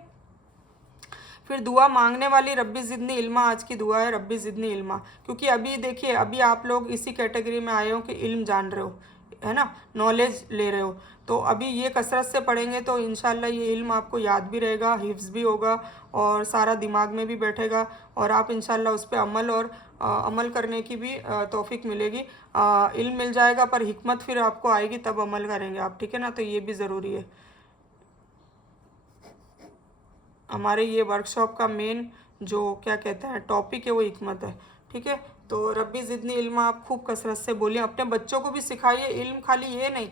फिर दुआ मांगने वाली रब्बी ज़िदनी इल्मा, आज की दुआ है रब्बी ज़िदनी इल्मा। क्योंकि अभी देखिए अभी आप लोग इसी कैटेगरी में आए हो कि इल्म जान रहे हो, है ना, नॉलेज ले रहे हो। तो अभी ये कसरत से पढ़ेंगे तो इंशाल्लाह ये इल्म आपको याद भी रहेगा, हिफ्ज़ भी होगा और सारा दिमाग में भी बैठेगा और आप इंशाल्लाह उस पर अमल करने की भी तौफीक मिलेगी। इल्म मिल जाएगा पर हिकमत फिर आपको आएगी तब अमल करेंगे आप, ठीक है ना। तो ये भी ज़रूरी है। हमारे ये वर्कशॉप का मेन जो क्या कहते हैं टॉपिक है वो हिकमत है, ठीक है। तो रब्बी ज़िदनी इल्मा आप खूब कसरत से बोलिए, अपने बच्चों को भी सिखाइए। इल्म खाली ये नहीं,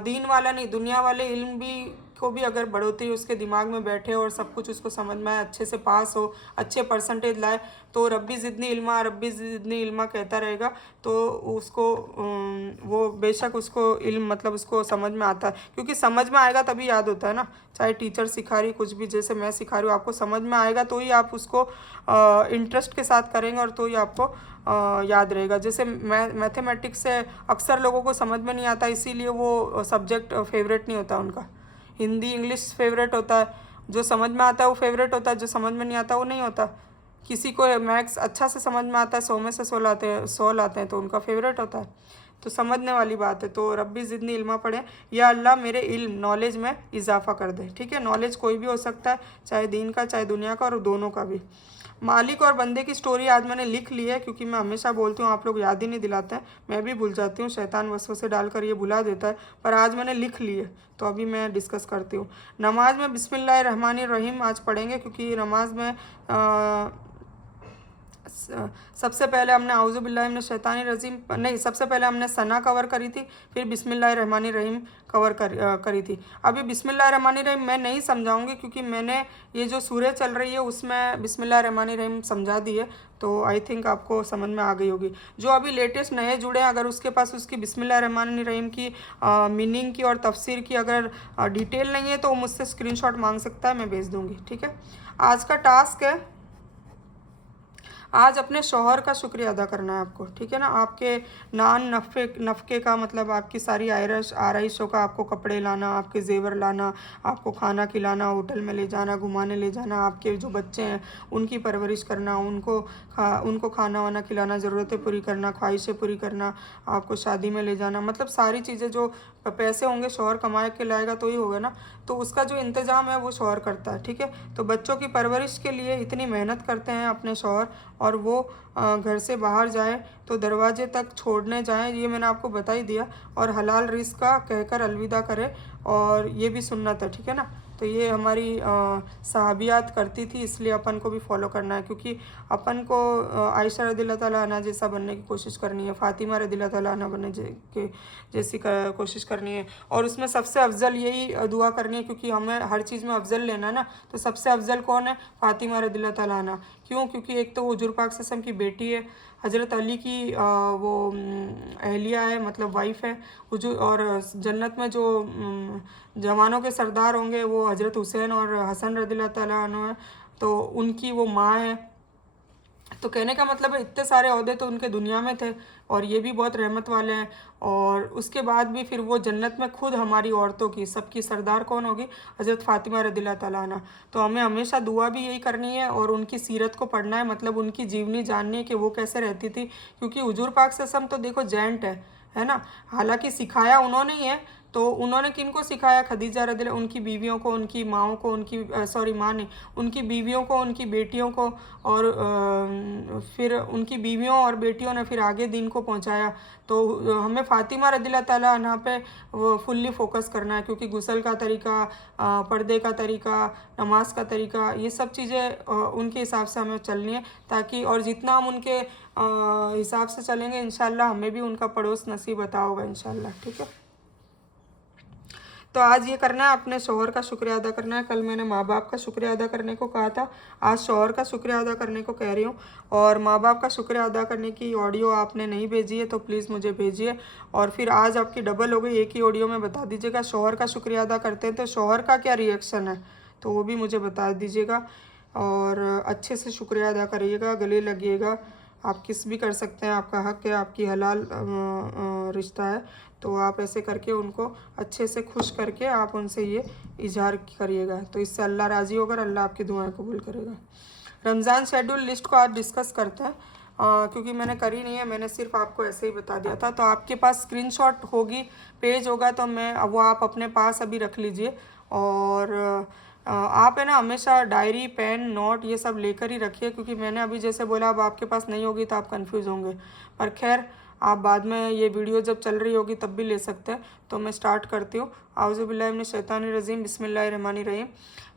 दीन वाला नहीं, दुनिया वाले इल्म भी को भी अगर बढ़ोतरी उसके दिमाग में बैठे और सब कुछ उसको समझ में आए, अच्छे से पास हो, अच्छे परसेंटेज लाए, तो रब्बी ज़िदनी इल्मा कहता रहेगा तो उसको वो बेशक उसको इल्म मतलब उसको समझ में आता है। क्योंकि समझ में आएगा तभी याद होता है ना। चाहे टीचर सिखा रही कुछ भी, जैसे मैं सिखा रही हूँ, आपको समझ में आएगा तो ही आप उसको इंटरेस्ट के साथ करेंगे और तो ही आपको याद रहेगा। जैसे मैथमेटिक्स से अक्सर लोगों को समझ में नहीं आता, इसीलिए वो सब्जेक्ट फेवरेट नहीं होता उनका। हिंदी इंग्लिश फेवरेट होता है, जो समझ में आता है वो फेवरेट होता है, जो समझ में नहीं आता वो नहीं होता। किसी को मैथ्स अच्छा से समझ में आता है, 100 में से 100 लाते हैं तो उनका फेवरेट होता है। तो समझने वाली बात है। तो रब्बी ज़िदनी इल्मा पढ़ें, या अल्लाह मेरे इल्म नॉलेज में इजाफ़ा कर दे, ठीक है। नॉलेज कोई भी हो सकता है, चाहे दीन का चाहे दुनिया का, और दोनों का भी। मालिक और बंदे की स्टोरी आज मैंने लिख ली है, क्योंकि मैं हमेशा बोलती हूँ आप लोग याद ही नहीं दिलाते हैं, मैं भी भूल जाती हूँ, शैतान वसवसे डालकर ये भुला देता है, पर आज मैंने लिख ली है तो अभी मैं डिस्कस करती हूँ। नमाज में बिस्मिल्लाहिर्रहमानिर्रहीम आज पढ़ेंगे, क्योंकि नमाज में सबसे पहले हमने आउज़ु बिल्लाहि मिनश शैतानिर रजीम नहीं, सबसे पहले हमने सना कवर करी थी, फिर बिस्मिल्लाहिर्रहमानिर्रहीम कवर करी थी। अभी बिस्मिल्लाहिर्रहमानिर्रहीम मैं नहीं समझाऊंगी क्योंकि मैंने ये जो सूरह चल रही है उसमें बिस्मिल्लाहिर्रहमानिर्रहीम समझा दी है, तो आई थिंक आपको समझ में आ गई होगी। जो अभी लेटेस्ट नए जुड़े हैं, अगर उसके पास उसकी बिस्मिल्लाहिर्रहमानिर्रहीम की मीनिंग की और तफसीर की अगर डिटेल नहीं है तो वो मुझसे स्क्रीनशॉट मांग सकता है, मैं भेज दूंगी। ठीक है, आज का टास्क है, आज अपने शौहर का शुक्रिया अदा करना है आपको। ठीक है ना, आपके नफ़े का मतलब आपकी सारी आरइशों का, आपको कपड़े लाना, आपके जेवर लाना, आपको खाना खिलाना, होटल में ले जाना, घुमाने ले जाना, आपके जो बच्चे हैं उनकी परवरिश करना, उनको खाना वाना खिलाना, ज़रूरतें पूरी करना, ख्वाहिशें पूरी करना, आपको शादी में ले जाना, मतलब सारी चीज़ें जो पैसे होंगे शौहर कमाए के लाएगा तो ही होगा ना, तो उसका जो इंतज़ाम है वो शौहर करता है। ठीक है, तो बच्चों की परवरिश के लिए इतनी मेहनत करते हैं अपने शौहर, और वो घर से बाहर जाए तो दरवाजे तक छोड़ने जाएं, ये मैंने आपको बता ही दिया, और हलाल रिज़्क़ का कहकर अलविदा करें, और ये भी सुन्नत है। ठीक है ना, तो ये हमारी सहाबियात करती थी, इसलिए अपन को भी फॉलो करना है, क्योंकि अपन को आयशा रज़ियल्लाहु ताला अन्हा जैसा बनने की कोशिश करनी है, फ़ातिमा रज़ियल्लाहु ताला अन्हा बनने जैसी कोशिश करनी है, और उसमें सबसे अफजल यही दुआ करनी है, क्योंकि हमें हर चीज़ में अफजल लेना है ना, तो सबसे अफजल कौन है? फ़ातिमा रज़ियल्लाहु ताला अन्हा। क्यों? क्योंकि एक तो वो हुज़ूर पाक सल्लल्लाहु अलैहि वसल्लम की बेटी है, हज़रत अली की वो अहलिया है, मतलब वाइफ है हुजूर, और जन्नत में जो जवानों के सरदार होंगे वो हज़रत हुसैन और हसन रज़ियल्लाहु ताला अन्हु हैं, तो उनकी वो माँ है। तो कहने का मतलब है इतने सारे ओहदे तो उनके दुनिया में थे, और ये भी बहुत रहमत वाले हैं, और उसके बाद भी फिर वो जन्नत में खुद हमारी औरतों की सबकी सरदार कौन होगी? हज़रत फ़ातिमा रज़ियल्लाहु ताला अन्हा। तो हमें हमेशा दुआ भी यही करनी है और उनकी सीरत को पढ़ना है, मतलब उनकी जीवनी जाननी है कि वो कैसे रहती थी, क्योंकि हुजूर पाक सल्लल्लाहु अलैहि वसल्लम तो देखो जेंट है ना, हालांकि सिखाया उन्होंने ही है, तो उन्होंने किनको सिखाया? खदीजा रज़ियल्लाहु, उनकी बीवियों को, उनकी माँओं को, माँ नहीं, उनकी बीवियों को, उनकी बेटियों को, और फिर उनकी बीवियों और बेटियों ने फिर आगे दीन को पहुंचाया। तो हमें फ़ातिमा रज़ियल्लाहु ताला अन्हा पे फुल्ली फोकस करना है, क्योंकि गुस्ल का तरीका, पर्दे का तरीका, नमाज का तरीका, ये सब चीज़ें उनके हिसाब से हमें चलनी है, ताकि और जितना हम उनके हिसाब से चलेंगे इंशाल्लाह हमें भी उनका पड़ोस नसीब अता होगा इंशाल्लाह। ठीक है, तो आज ये करना है, अपने शौहर का शुक्रिया अदा करना है। कल मैंने माँ बाप का शुक्रिया अदा करने को कहा था, आज शौहर का शुक्रिया अदा करने को कह रही हूँ। और माँ बाप का शुक्रिया अदा करने की ऑडियो आपने नहीं भेजी है तो प्लीज़ मुझे भेजिए, और फिर आज आपकी डबल हो गई, एक ही ऑडियो में बता दीजिएगा शौहर का शुक्रिया अदा करते हैं तो शौहर का क्या रिएक्शन है, तो वो भी मुझे बता दीजिएगा। और अच्छे से शुक्रिया अदा करिएगा, गले लगिएगा, आप किस भी कर सकते हैं, आपका हक है, आपकी हलाल रिश्ता है, तो आप ऐसे करके उनको अच्छे से खुश करके आप उनसे ये इजहार करिएगा, तो इससे अल्लाह राज़ी होकर अल्लाह आपकी दुआएं कबूल करेगा। रमज़ान शेड्यूल लिस्ट को आज डिस्कस करते हैं, क्योंकि मैंने करी नहीं है, मैंने सिर्फ आपको ऐसे ही बता दिया था। तो आपके पास स्क्रीनशॉट होगी, पेज होगा, तो वो आप अपने पास अभी रख लीजिए, और आप है ना हमेशा डायरी, पेन, नोट ये सब लेकर ही रखिए, क्योंकि मैंने अभी जैसे बोला अब आपके पास नहीं होगी तो आप कंफ्यूज होंगे, पर खैर आप बाद में ये वीडियो जब चल रही होगी तब भी ले सकते हैं। तो मैं स्टार्ट करती हूँ। आउज़ु बिल्लाहि मिनश शैतानिर रजीम, बिस्मिल्लाहिर्रहमानिर्रहीम।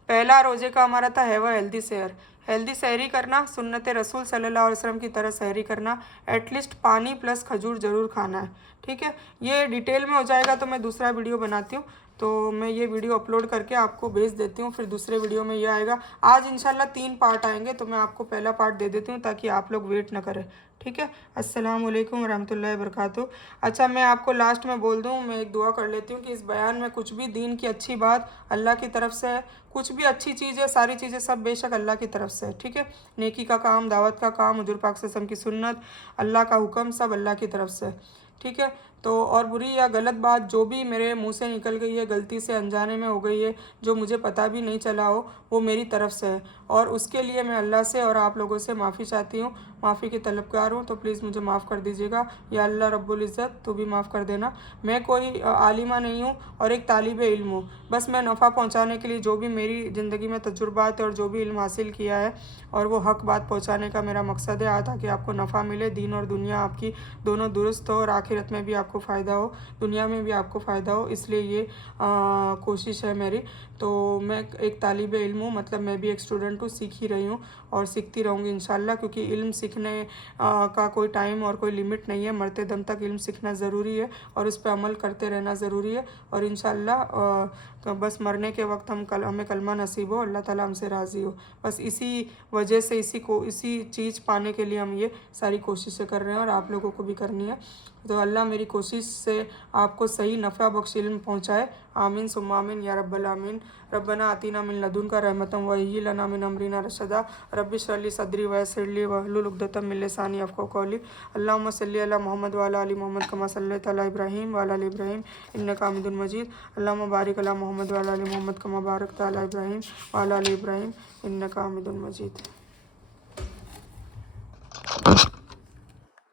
पहला रोज़े का हमारा था हैव अ हेल्दी सहर, हेल्दी सहरी करना, सुन्नत रसूल सल्लल्लाहु अलैहि वसल्लम की तरह सहरी करना, एटलीस्ट पानी प्लस खजूर ज़रूर खाना है। ठीक है, ये डिटेल में हो जाएगा तो मैं दूसरा वीडियो बनाती हूँ, तो मैं ये वीडियो अपलोड करके आपको भेज देती हूँ, फिर दूसरे वीडियो में ये आएगा। आज इंशाल्लाह 3 पार्ट आएंगे, तो मैं आपको पहला पार्ट दे देती हूँ ताकि आप लोग वेट ना करें। ठीक है, अस्सलाम वालेकुम रहमतुल्लाहि वबरकातुहू। अच्छा, मैं आपको लास्ट में बोल दूँ, मैं एक दुआ कर लेती हूँ कि इस बयान में कुछ भी दीन की अच्छी बात अल्लाह की तरफ से है, कुछ भी अच्छी चीज़ है, सारी चीज़ें सब बेशक अल्लाह की तरफ से है। ठीक है, नेकी का काम, दावत का काम, हुजूर पाक सल्लल्लाहु अलैहि वसल्लम की सुन्नत, अल्लाह का हुक्म, सब अल्लाह की तरफ से। ठीक है, तो और बुरी या गलत बात जो भी मेरे मुंह से निकल गई है, गलती से अनजाने में हो गई है, जो मुझे पता भी नहीं चला हो, वो मेरी तरफ से है, और उसके लिए मैं अल्लाह से और आप लोगों से माफ़ी चाहती हूँ, माफ़ी की तलबगार हूँ, तो प्लीज़ मुझे माफ़ कर दीजिएगा। या अल्लाह रब्बुल इज़्ज़त तो भी माफ़ कर देना। मैं कोई आलिमा नहीं हूँ और एक तालिब इल्म हूँ, बस मैं नफ़ा पहुँचाने के लिए जो भी मेरी ज़िंदगी में तजुर्बात है और जो भी इल्म हासिल किया है, और वो हक़ बात पहुँचाने का मेरा मकसद है, ताकि आपको नफ़ा मिले, दीन और दुनिया आपकी दोनों दुरुस्त हो, और आखिरत में भी आप आपको फ़ायदा हो, दुनिया में भी आपको फ़ायदा हो, इसलिए ये कोशिश है मेरी। तो मैं एक तालिब इल्म हूँ, मतलब मैं भी एक स्टूडेंट हूँ, सीख ही रही हूँ और सीखती रहूँगी इंशाल्लाह, क्योंकि इल्म सीखने का कोई टाइम और कोई लिमिट नहीं है। मरते दम तक इल्म सीखना ज़रूरी है और उस पर अमल करते रहना ज़रूरी है। और इंशाल्लाह बस मरने के वक्त हमें कलमा नसीब हो, अल्लाह ताला हमसे राज़ी हो। बस इसी वजह से इसी चीज़ पाने के लिए हम ये सारी कोशिशें कर रहे हैं और आप लोगों को भी करनी है। तो अल्लाह मेरी कोशिश से आपको सही नफ़ा बख्श इल्म पहुँचाए। आमीन सुम्मा आमीन या रब्बल आमीन। रब्बना आतीना मिन लदुनका रहमतम व हय्यि लना मिन अमरिना रशदा। रब्बि इश्रह ली सदरी व यस्सिर ली वहलुल उक़दतम मिन लिसानी यफ़क़हू क़ौली। अल्लाहुम्मा सल्लि अला मुहम्मद व अला आलि मुहम्मद कमा सल्लैता अला इब्राहीम व अला आलि इब्राहीम इन्नका हमीदुम मजीद। अल्लाहुम्मा बारिक अला मुहम्मद व अला आलि मुहम्मद कमा बारकता अला इब्राहीम व अला आलि इब्राहीम इन्नका हमीदुम मजीद।